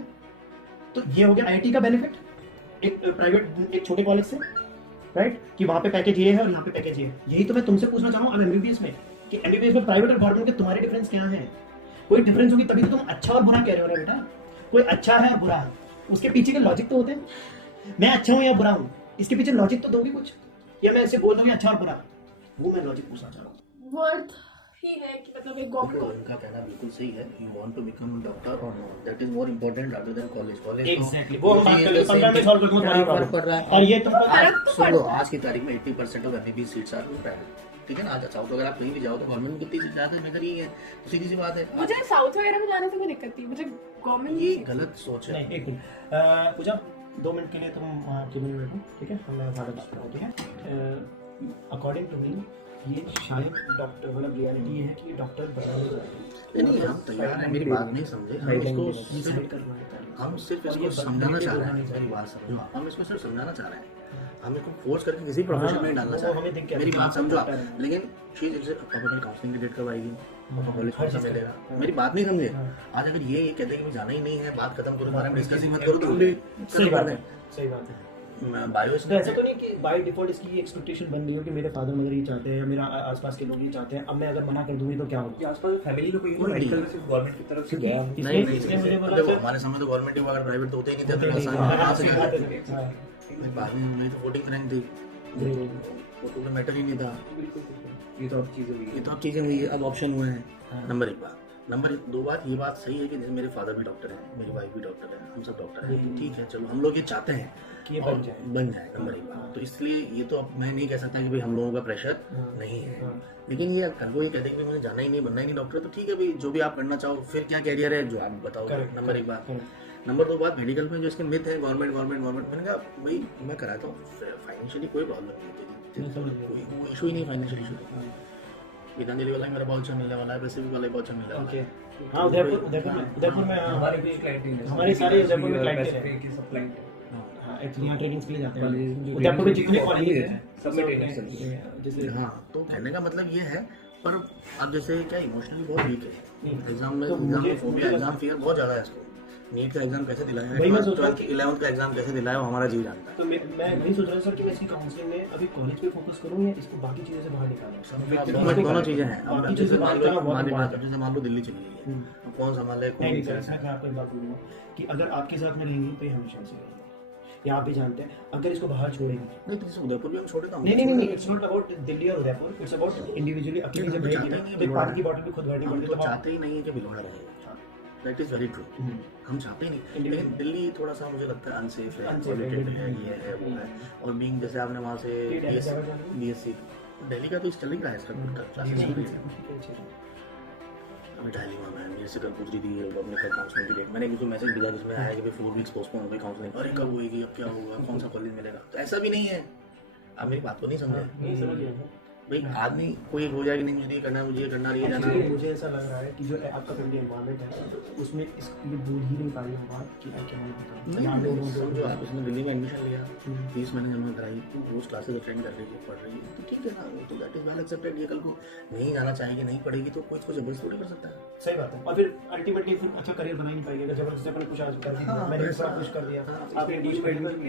तो ये हो गया आईटी का बेनिफिट एक प्राइवेट, एक छोटे कॉलेज से, राइट, कि वहाँ पे पैकेज ये है और यहाँ पे पैकेज ये है। यही तो मैं तुमसे पूछना चाह रहा हूँ एमबीबीएस में, कि एमबीबीएस में प्राइवेट और गवर्नमेंट के तुम्हारे डिफरेंस क्या है? कोई डिफरेंस होगी तभी तो तुम अच्छा और बुरा कह रहे हो बेटा। कोई अच्छा है और बुरा है, उसके पीछे के लॉजिक तो होते हैं। मैं अच्छा हूँ या बुरा हूँ, इसके पीछे लॉजिक तो दोगे कुछ, या मैं ऐसे बोल दूंगी अच्छा और बुरा? वो मैं लॉजिक पूछना चाह रहा हूँ। वर्थ ही है कि मतलब एक गवर्नमेंट उनका कहना बिल्कुल सही है। You want to become doctor और not, that is more important rather than college. Exactly, वो हम बात करेंगे 15 में सॉल्व करके तुम्हारी फर्क पड़ रहा है। और ये तुमको सुन लो, आज की तारीख में 80% of MBBS seats are private, ठीक है ना। आज चाहो तो अगर आप कहीं भी जाओ तो गवर्नमेंट में कितनी सीट ज्यादा मेकर ही है, तो सीधी सी बात है। मुझे साउथ वगैरह में जाने से कोई दिक्कत नहीं, मुझे गवर्नमेंट ये गलत सोच है। नहीं, एक मिनट पूजा, 2 मिनट के लिए तुम केबिन में बैठो, ठीक है? मैं ज़्यादा बात कर रहा हूँ, ठीक है? अकॉर्डिंग टू मी ये शायद डॉक्टर मतलब रियलिटी है कि डॉक्टर बनाने जाते नहीं, हम तैयार हैं, मेरी बात नहीं समझे। हम सिर्फ इसको समझाना चाह रहे हैं, मेरी बात समझो। हम इसको सिर्फ समझाना चाह रहे हैं, हम इसको फोर्स करके किसी प्रोफेशन में नहीं डालना चाह रहे। मेरी बात समझो आप। लेकिन चीज इसे अपनी काउंसलिंग की डेट कब आएगी, आपको कॉलेज कौन सा मिलेगा, मेरी बात नहीं समझे। आज अगर ये कहते हैं कि जाना ही नहीं है, बात खत्म करो, बारे में डिस्कस ही मत करो, तो सही बात है, सही बात है। बायो तो ऐसा तो नहीं कि बाय डिफॉल्ट इसकी एक्सपेक्टेशन बन रही हो कि मेरे फादर मदर ये चाहते हैं या मेरा आसपास के लोग ये चाहते हैं, अब मैं अगर मना कर दूंगी तो क्या होगा? आसपास फैमिली में कोई मेडिकल में सिर्फ गवर्नमेंट की तरफ से गया इसलिए मुझे बोला देखो, सर, हमारे समय तो गवर्नमेंट ही अगर प्राइवेट तो होते ही नहीं थे। बाद में मेरी तो वोटिंग रैंक थी, वो तो मैटर ही नहीं था। ये तो अब चीजें हुई ये तो अब चीजें हुई है, अब ऑप्शन हुए हैं। नंबर 1 बात। नंबर 2 बात, ये बात सही है कि जैसे मेरे फादर भी डॉक्टर हैं, मेरी वाइफ भी डॉक्टर है, हम सब डॉक्टर हैं, ठीक है, चलो हम लोग ये चाहते हैं कि ये बन जाए। नंबर 1 बात। तो इसलिए ये तो अब मैं नहीं कह सकता कि भाई हम लोगों का प्रेशर नहीं है। लेकिन ये कल को ये कहते हैं कि मुझे जाना ही नहीं, बनना ही नहीं डॉक्टर, तो ठीक है भाई, जो भी आप करना चाहो, फिर क्या कैरियर है जो आप बताओ। नंबर 1 बात। नंबर 2 बात, मेडिकल में जो इसके मिथ है गवर्नमेंट, मैंने कहा भाई मैं कराता हूँ, फाइनेंशियली कोई प्रॉब्लम नहीं, कोई इशू ही नहीं फाइनेंशियल इशू। गीतांजलि वाला मेरा बाउचर मिलने वाला है, पैसिफिक वाला बाउचर मिलने वाला है। हाँ, उदयपुर में हमारे सारे उदयपुर में क्लाइंट हैं। हाँ, एक्चुअली यहाँ ट्रेनिंग्स के लिए जाते हैं उदयपुर में जितने कॉलेज हैं सब में ट्रेनिंग चलती है। जैसे हाँ, तो कहने का मतलब ये है, पर अब जैसे क्या इमोशनली बहुत वीक है, एग्जाम में एग्जाम फियर बहुत ज़्यादा है इसको। नीट का एग्जाम कैसे दिलाया है, 12th 11th का एग्जाम कैसे दिलाया, वो हमारा जीव जानता है। तो मैं वही सोच रहा हूँ सर कि मैं इसकी काउंसलिंग में अभी कॉलेज पे फोकस करूँ या इसको बाकी चीज़ों से बाहर निकालूँ? दोनों चीज़ें हैं। अब बाकी जैसे चीज़ें मान बाहर लो निकालना जैसे मान लो दिल्ली चली गई है, अब कौन संभाले, कौन नहीं नहीं सर, मैं आपको एक बात बोलूँगा कि अगर आपके साथ में रहेंगी तो ये हमेशा से रहेगी, या आप भी जानते हैं अगर इसको बाहर छोड़ेंगे। नहीं, तो उदयपुर भी हम छोड़े था। नहीं, इट्स नॉट अबाउट दिल्ली और उदयपुर, इट्स अबाउट इंडिविजुअली। अकेली जब रहेगी तो पानी की बॉटल भी खुद भरनी हम पड़ती तो है। चाहते ही नहीं है कि भिलवाड़ा रहे, दैट इज वेरी ट्रू। हम चाहते ही नहीं, लेकिन दिल्ली थोड़ा सा मुझे लगता है अनसेफ है, पॉल्यूटेड है, ये है वो है। और बीइंग जैसे आपने वहाँ से बीएससी दिल्ली का तो चल ही रहा है, इसका क्लासेस हो रही है। अभी दिल्ली में बीएससी कर पूछ रही थी अपने कल काउंसलिंग की डेट, मैंने कुछ मैसेज भेजा जिसमें आया कि 4 वीक्स पोस्टपोन हो गई काउंसलिंग। अरे कब होएगी, अब क्या होगा, कौन सा कॉलेज मिलेगा? तो ऐसा भी नहीं है। आप मेरी बात को नहीं समझे भाई, आदमी कोई हो जाएगी, नहीं मुझे ये करना है, मुझे ये करना, ये जाना है। मुझे ऐसा लग रहा है कि जो आपका फैमिली एनवायरनमेंट है तो उसमें इसके लिए बोल ही नहीं पा रही हूँ बात कि मैं क्या बताऊँ। समझो आप, उसने दिल्ली में एडमिशन लिया, फीस मैंने जमा कराई, रोज क्लासेस अटेंड कर रही है, पढ़ रही है, तो ठीक है ना, तो दैट इज वेल एक्सेप्टेड। ये कल को नहीं जाना चाहेगी, नहीं पढ़ेगी, तो कोई इसको जबरदस्ती थोड़ी कर सकता है। सही बात है। और फिर अल्टीमेटली फिर अच्छा करियर बना ही नहीं पाएगी अगर जबरदस्ती अपने कुछ कर दिया, मैंने पूरा कुछ कर दिया। आपने टीम में एडमिशन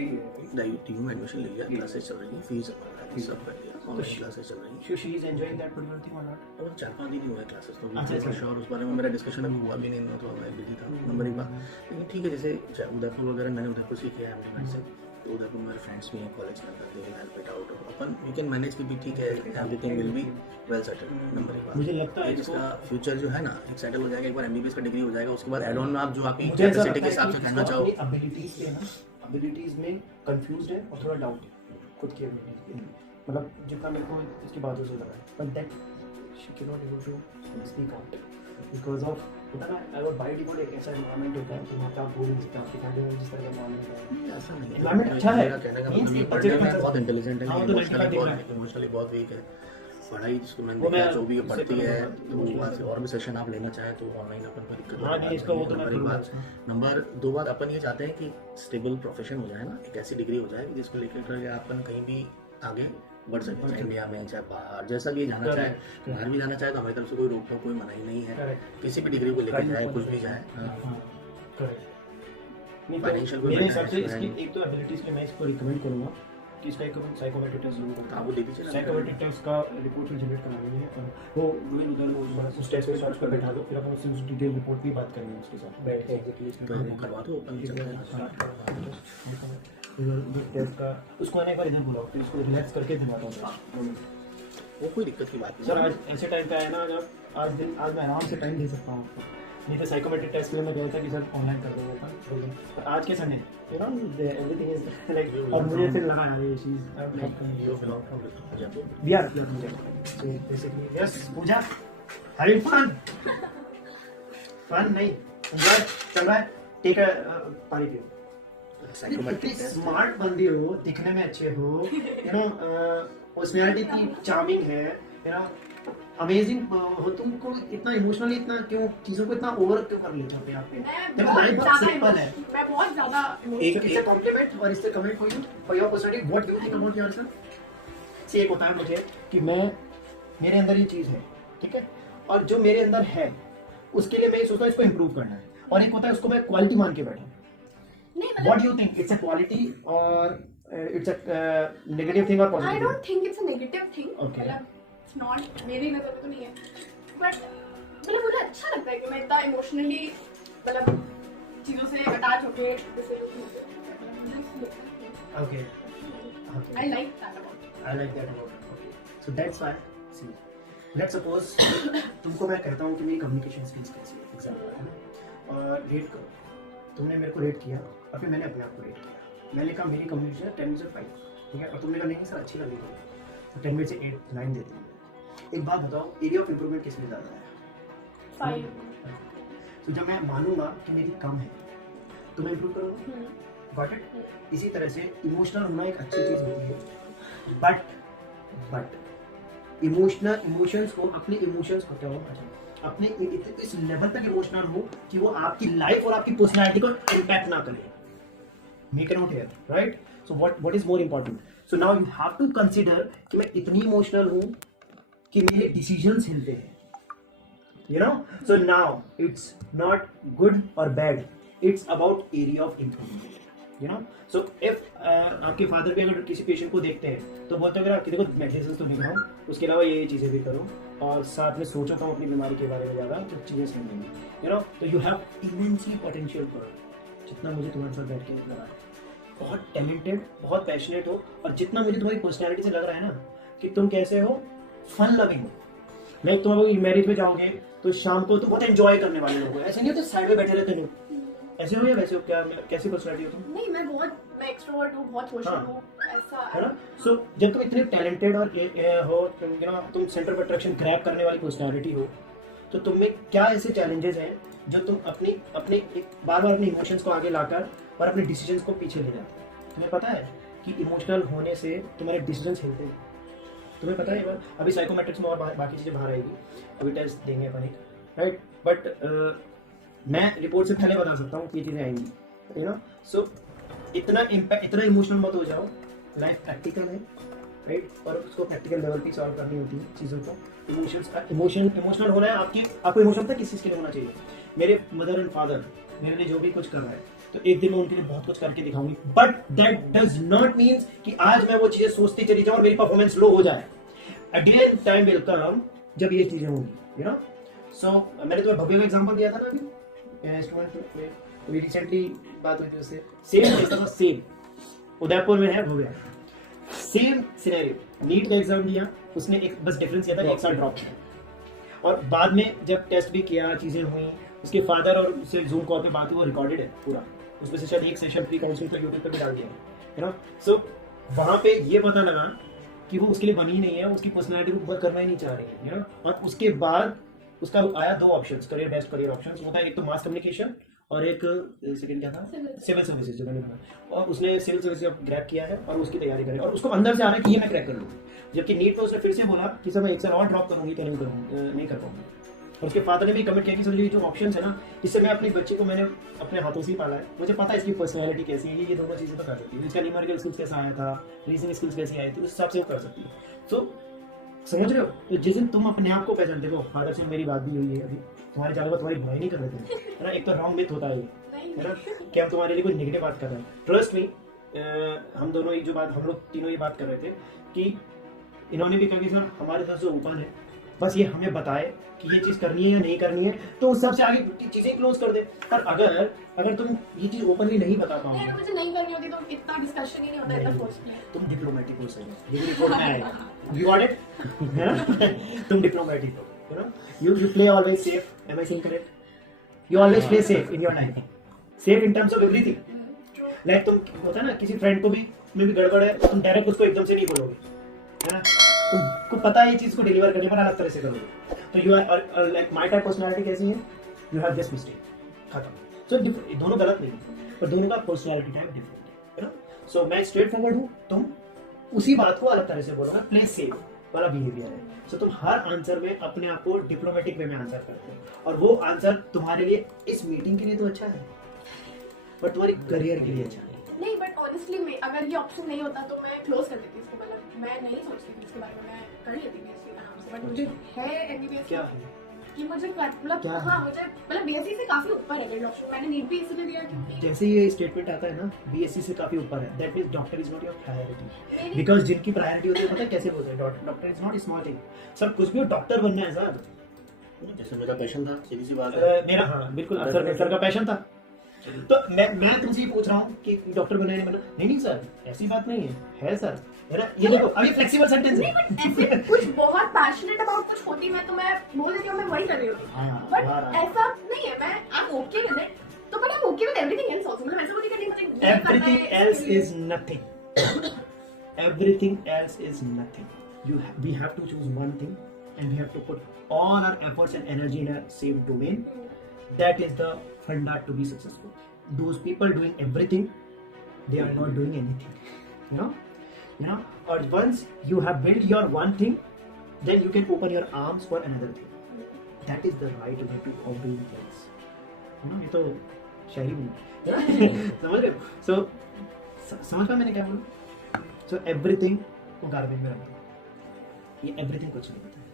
में एडमिशन ले लिया, क्लासेस चल रही है, फीस जमा करा दी, सब कर दिया, ऑनलाइन क्लासेस चल रही हैं। So she is enjoying that particular thing or not? और 4-5 दिन ही हुए हैं क्लासेस तो अच्छा, अच्छा। श्योर उस बारे में मेरा डिस्कशन अभी हुआ भी नहीं, मैं तो मैं बिजी था नंबर एक बात। लेकिन ठीक है, जैसे उदयपुर वगैरह मैंने उदयपुर से किया है एमडी से, तो उदयपुर मेरे फ्रेंड्स भी हैं कॉलेज के अंदर, they can help it out, अपन वी कैन मैनेज कि भी ठीक है, everything will be well settled. नंबर एक बात मुझे लगता है इसका फ्यूचर जो है ना एक सेटल हो जाएगा, एक बार एमबीबीएस का डिग्री हो जाएगा, उसके बाद एड ऑन में आप जो आपकी मुझे ऐसा कैपेसिटी के लगता है हिसाब से कि करना इसको चाहो। अपनी abilities पे ना, abilities में confused है और थोड़ा डाउट है खुद की abilities पे, मतलब जितना मेरे को इसकी बातों से लगा है, but that she cannot able to speak out because of पता ना अगर बाय डिफॉल्ट एक ऐसा एनवायरनमेंट होता है कि वहाँ पे आप बोल नहीं सकते, आपकी फैमिली में जिस तरह का एनवायरनमेंट है ऐसा नहीं है, एनवायरनमेंट अच्छा है, मेरा कहने का Means मतलब एक पढ़ने बच्चे में का बहुत इंटेलिजेंट है, हाँ, तो लेकिन इमोशनली बहुत वीक है। पढ़ाई जिसको मैंने वो देखा मैं जो भी उससे पढ़ती है करूँगा, तो वहाँ से और भी सेशन आप लेना चाहें तो ऑनलाइन अपन को दिक्कत हाँ नहीं इसका वो तो मैं नंबर एक करूँगा बात। उसमें। नंबर 2 बात, अपन ये चाहते हैं कि स्टेबल प्रोफेशन हो जाए ना, एक ऐसी डिग्री हो जाए कि जिसको लेकर करके अपन कहीं भी आगे बढ़ सके, चाहे इंडिया में चाहे बाहर, जैसा भी जाना चाहे, बाहर भी जाना चाहे तो हमारी तरफ से कोई रोक टोक कोई मनाही नहीं है, Correct. किसी भी डिग्री को लेकर जाए कुछ भी जाए। Financial मेरे कोई हिसाब से matter इसकी एक तो एबिलिटीज के मैं इसको रिकमेंड करूंगा कि इसका एक साइकोमेट्रिक टेस्ट जरूर करता आप वो दे दीजिए ना। साइकोमेट्रिक टेस्ट का रिपोर्ट जनरेट करानी है और वो गोविंद उधर वो बड़ा उस टेस्ट पे सर्च कर बैठा दो, फिर अपन उससे उस डिटेल रिपोर्ट की बात करेंगे उसके साथ बैठ के एग्जैक्टली इसमें तो करवा दो, अपन चलते हैं। जो टेस्ट का उसको आने एक बार इधर बुलाओ, फिर उसको रिलैक्स करके दिलाता हूँ। वो कोई दिक्कत की बात नहीं सर आज ऐसे टाइम पे आया ना, आज मैं आराम से टाइम दे सकता हूँ आपको, नहीं तो साइकोमेट्रिक टेस्ट के लिए मैं गया था कि सर ऑनलाइन कर देगा था, पर आज के Sunday you know everything is like, और मुझे फिर लगा यार ये चीज you belong from Jaipur. We are so basically yes Pooja having fun नहीं एंजॉय चल रहा है, टेक पानी पियो, इतनी स्मार्ट बंदी हो, दिखने में अच्छे हो, यू नो पर्सनालिटी की चार्मिंग है, यू नो अमेजिंग हो, तुमको इतना इमोशनली इतना क्यों चीजों को इतना ओवर क्यों कर लेते हो आप? देखो लाइफ बहुत सिंपल है, मैं बहुत ज्यादा एक इट्स अ कॉम्प्लीमेंट और इससे comment for you for your personality, what do you think about yourself. से एक होता है मुझे कि मैं मेरे अंदर ये चीज है, ठीक है, और जो मेरे अंदर है उसके लिए मैं ये सोचता हूँ इसको इम्प्रूव करना है, और एक होता है उसको मैं क्वालिटी मान के बैठा। नहीं What do you think? It's a quality or it's a negative thing or I positive don't think it's a negative thing. Okay. मतलब it's not, मेरी नजर में तो नहीं है, but मतलब मुझे अच्छा लगता है कि मैं इतना इमोशनली मतलब चीजों से अटैच होके जैसे thing? Okay. I like that about it. I like that about it. Okay. So that's why. See, let's suppose तुमको मैं कहता हूँ कि मेरी communication skills कैसी है, एग्जाम्पल है ना, और रेट करो, तुमने मेरे को रेट किया और फिर मैंने अपने आप को रेट किया, मैंने कहा मेरी कम्युनिकेशन 10 में से 5, ठीक है, और तुमने कहा नहीं सर अच्छी लगी मुझे, तो 10 में से 8 9 देती हूँ। एक बात बताओ, एरिया ऑफ इम्प्रूवमेंट किसमें ज़्यादा है? 5. तो जब मैं मानूंगा कि मेरी कम है तो मैं इम्प्रूव करूँगा, गॉट इट। इसी तरह से इमोशनल होना एक अच्छी चीज़ होती है, बट इमोशंस को, अपने इमोशंस को क्या होना चाहिए, अपने इस लेवल तक इमोशनल हो कि वो आपकी लाइफ और आपकी पर्सनालिटी को इम्पैक्ट ना करे। Make it out here, right? So what is more important? So now you have to consider कि मैं इतनी इमोशनल हूं कि मेरे डिसीजंस हिलते हैं, you know. So now it's not good और bad, it's about area of improvement, you know. So if आपके फादर भी अगर किसी पेशेंट को देखते हैं तो बोलते हैं कि देखो मेडिसिन तो लिख रहा हूँ, उसके अलावा ये चीज़ें भी करो, और साथ में सोचो तो अपनी बीमारी के बारे में ज़्यादा तो चीज़ें समझेंगे, यू नो। तो you have immensely potential for, जितना मुझे तुम्हारे साथ बैठ के लग रहा है, बहुत टैलेंटेड, बहुत पैशनेट हो, और जितना मुझे तुम्हारी पर्सनैलिटी से लग रहा है ना कि तुम कैसे हो, फन लविंग हो। मैं तुम अगर मैरिज में जाओगे तो शाम को तुम बहुत एंजॉय करने वाले लोग हो, ऐसे नहीं तो साइड में बैठे रहते लोग, ऐसे हो या वैसे हो? क्या कैसी पर्सनैलिटी हो तुम? नहीं, मैं एक्सट्रोवर्ट हूँ, बहुत सोशल हूँ, ऐसा है ना। सो जब तुम इतने टैलेंटेड और हो, तुम सेंटर ऑफ अट्रैक्शन ग्रैब करने वाली पर्सनैलिटी हो, तो तुम में क्या ऐसे चैलेंजेस हैं जो तुम अपने बार बार अपने इमोशंस को आगे लाकर और अपने डिसीजंस को पीछे ले जाते हो? तुम्हें पता है कि इमोशनल होने से तुम्हारे डिसीजंस हिलते हैं, तुम्हें पता है? बार अभी साइकोमेट्रिक्स में और बाकी चीज़ें बाहर आएगी, अभी टेस्ट देंगे अपन एक, राइट। बट मैं रिपोर्ट से पहले बता सकता हूँ कि ये चीज़ें आएंगी, यू नो। सो इतना इमोशनल मत हो जाओ, लाइफ प्रैक्टिकल है, राइट, और उसको प्रैक्टिकल लेवल पे सॉल्व करनी होती है चीज़ों को। इमोशनल होना है, आपको इमोशन पता है किस चीज़ के लिए होना चाहिए? मेरे मदर एंड फादर मेरे लिए जो भी कुछ कर रहा है, तो एक दिन मैं उनके लिए बहुत कुछ करके दिखाऊंगी, but that does not means कि आज मैं वो चीज़ें सोचती चली जाऊँ और मेरी परफॉर्मेंस लो हो जाए। a day and time will come जब ये चीजें होंगी, you know. So मैंने तुम्हें भव्य का एग्जांपल दिया था ना अभी स्टूडेंट में, तो रिसेंटली बात हुई थी उससे, सेम उदयपुर में है भव्य, सेम सिनेरियो, नीट का एग्जाम दिया उसने, एक बस डिफरेंस ये था कि एक साल ड्रॉप किया, और बाद में जब टेस्ट भी किया, चीजें हुई, उसके फादर और उससे जूम कॉल पे बात हुई, वो रिकॉर्डेड है पूरा, उसमें से शायद एक सेशन फ्री काउंसलिंग का यूट्यूब पर भी डाल दिया है ना. सो वहाँ पे ये पता लगा कि वो उसके लिए बनी नहीं है, उसकी पर्सनैलिटी को वर्क करना ही नहीं चाह रही है, ना. और उसके बाद उसका आया 2 options, career best career options, वो था एक तो मास कम्युनिकेशन और एक सेकंड क्या था, सिविल सर्विसेज जो मैंने कहा, और उसने सिविल सर्विसेज अब क्रैक किया है और उसकी तैयारी करे, और उसको अंदर से आ रहा है कि ये मैं क्रैक कर लूँ, जबकि नीट में उसने फिर से बोला कि सर मैं 1 साल और ड्रॉप करूँगी तो नहीं कर पाऊंगी. और उसके फादर ने भी कमेंट किया कि समझिए जो ऑप्शन है ना, इससे मैं अपने बच्चे को मैंने अपने हाथों से ही पाला है, मुझे पता है इसकी पर्सनैलिटी कैसी है, ये दोनों चीज़ें तो कर सकती है, इसका न्यूमेरिकल स्किल्स कैसा आया था, रीजनिंग स्किल्स कैसी आई थी, उस हिसाब से वो कर सकती है. तो समझ रहे हो, तो जिस दिन तुम अपने आप को पहचानते हो, फादर से मेरी बात भी हुई है अभी, तुम्हारे चारों तुम्हारी बुराई नहीं कर रहे थे, है ना. एक तो रॉन्ग मिथ होता है ये, है ना, कि हम तुम्हारे लिए कोई नेगेटिव बात कर रहे हैं. ट्रस्ट मी, हम दोनों एक जो बात, हम लोग तीनों ये बात कर रहे थे कि इन्होंने भी कहा कि सर हमारे तरफ से ओपन है, बस ये हमें बताए कि ये चीज़ करनी है या नहीं करनी है, तो उस हिसाब से आगे चीज़ें क्लोज कर दे. पर अगर तुम ये चीज़ ओपनली नहीं बता पाओगे, मुझे नहीं करनी होती तो इतना डिस्कशन ही नहीं होता इतना फर्स्ट में. तुम डिप्लोमेटिक हो, सही ये रिपोर्ट में आएगा, यू गॉट इट, है ना. तुम डिप्लोमेटिक हो, you know, you play always safe, am I saying correct, you always play safe in your life, safe in terms of everything. Like तुम होता है ना, किसी फ्रेंड को भी में भी गड़बड़ है, तुम डायरेक्ट उसको एकदम से नहीं बोलोगे, है ना, तुमको पता है ये चीज को डिलीवर करने पर अलग तरह से करोगे. तो you are like my type personality कैसी है, यू हैव दिस मिस्टेक, खत्म. सो दोनों गलत नहीं है, पर दोनों का पर्सनालिटी टाइप डिफरेंट है ना. सो मैं स्ट्रेट फॉरवर्ड हूँ, तुम उसी बात को अलग तरह से बोलोगे, प्ले सेफ वाला बिहेवियर है. सो तुम हर आंसर में अपने आप को डिप्लोमेटिक वे में आंसर करते हो, और वो आंसर तुम्हारे लिए इस मीटिंग के लिए तो अच्छा है, पर तुम्हारी करियर के लिए अच्छा नहीं. बट ऑनेस्टली मैं अगर ये ऑप्शन नहीं होता तो मैं क्लोज कर देती इसको, मतलब मैं नहीं सोचती थी इसके बारे में, मैं कर लेती थी इसके आराम से. बट मुझे है एमबीबीएस क्या कि मुझे मतलब हाँ मुझे मतलब बीएससी से काफी ऊपर है मेरा ऑप्शन. मैंने नीट भी इसलिए दिया क्योंकि जैसे ये स्टेटमेंट आता है ना, बीएससी से काफी ऊपर है, that means doctor is not your priority, because जिनकी प्रायोरिटी होती है पता है कैसे बोलते हैं, doctor is not small thing. Sir कुछ भी डॉक्टर बनना है सर, जैसे मेरा पैशन था, सीधी सी बात है. मेरा हाँ बिल्कुल सर का पैशन था. तो मैं तुमसे ये पूछ रहा हूँ कि डॉक्टर बनना है, मतलब नहीं सर ऐसी बात नहीं है सर, है ना. ये देखो अभी फ्लेक्सिबल सेंटेंस है, ऐसे कुछ बहुत पैशनेट अबाउट कुछ होती मैं तो मैं बोल देती हूँ मैं वही कर रही हूँ. बट ऐसा नहीं है, मैं I am okay with it, तो but I am okay with everything else also. मतलब ऐसा नहीं करनी, everything else is nothing, everything else is nothing. We have to choose one thing, and we have to put all our efforts and energy in a same domain. That is the funda to be successful. Those people doing everything, they are not doing anything. You know. Or once you have built your one thing, then you can open your arms for another thing. That is the right way to of doing things. ये तो शायरी में समझ रहे हो? So समझ पा मैंने क्या बोला? So everything को गार्बेज में रख दो. ये everything कुछ नहीं होता है,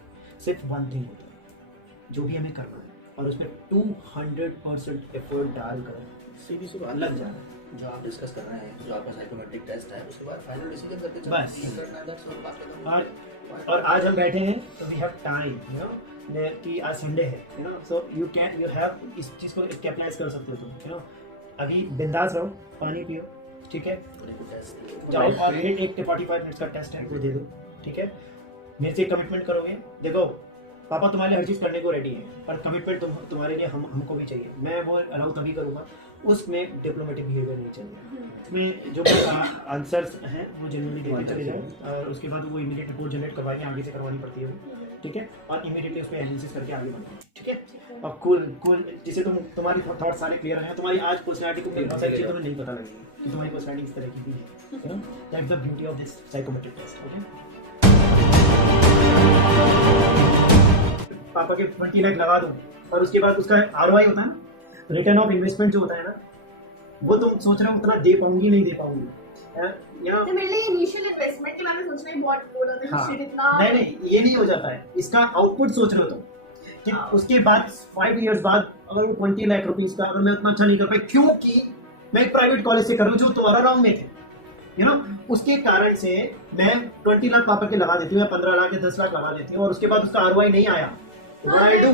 सिर्फ one thing होता है जो भी हमें करना है, और उसमें 200% एफर्ट डालकर सीधी सी बात लग जाना है. जो आप डिस्कस कर रहे हैं, जो आपका साइकोमेट्रिक टेस्ट है, उसके बाद फाइनल डिसीजन करके चलो. बस. ये करना है, that's all, बात खत्म. और आज हम बैठे हैं तो we have time, you know, कि आज संडे है, you know, so you have इस चीज़ को कैपिटलाइज कर सकते हो तुम, यू नो. अभी बिंदास रहो, पानी पियो, ठीक है, जाओ और एक 45 मिनट्स का टेस्ट है वो दे दो, ठीक है. मेरे से कमिटमेंट करोगे, देखो पापा तुम्हारे लिए हर चीज़ करने को रेडी है, पर कमिटमेंट तुम्हारे लिए हमको भी चाहिए. मैं वो अलाउ तभी करूँगा, उसमें डिप्लोमेटिक बिहेवियर नहीं चाहिए. उसमें जो आंसर्स हैं वो जेन्युइनली देते चले जाए, और उसके बाद वो इमीडिएट रिपोर्ट जनरेट करवाएंगे, आगे से करवानी पड़ती है वो, ठीक है, और इमीडिएटली उस पर एनालिसिस करके आगे बढ़ना, ठीक है. और कूल जिसे तुम्हारी थॉट सारे क्लियर हैं, तुम्हारी आज पर्सनैलिटी को बहुत सारी चीज़ें तुम्हें नहीं पता लगेगी कि तुम्हारी पर्सनैलिटी इस तरह की भी है, you know. That's the beauty of this psychometric test. Okay, पापा के 20 लाख लगा दो, और उसके बाद उसका ROI होता है ना, रिटर्न ऑफ इन्वेस्टमेंट जो होता है ना, वो तुम सोच रहे हो उतना दे पाऊंगी नहीं दे पाऊंगी. तो मेरे लिए इनिशियल इन्वेस्टमेंट के बारे में सोच रहे हैं, बहुत बोला हाँ. इतना नहीं ये नहीं हो जाता है, इसका आउटपुट सोच रहे हो तुम कि उसके बाद 5 इयर्स बाद अगर वो 20 लाख रुपीस का अगर मैं उतना अच्छा नहीं कर पाई, क्योंकि मैं एक प्राइवेट कॉलेज से कर रहा हूँ जो तुम्हारा राउंड में थे, यू नो, उसके कारण से मैं 20 लाख पापा के लगा देती हूँ या 15 लाख या 10 लाख लगा देती हूँ और उसके बाद उसका ROI नहीं आया, what I do?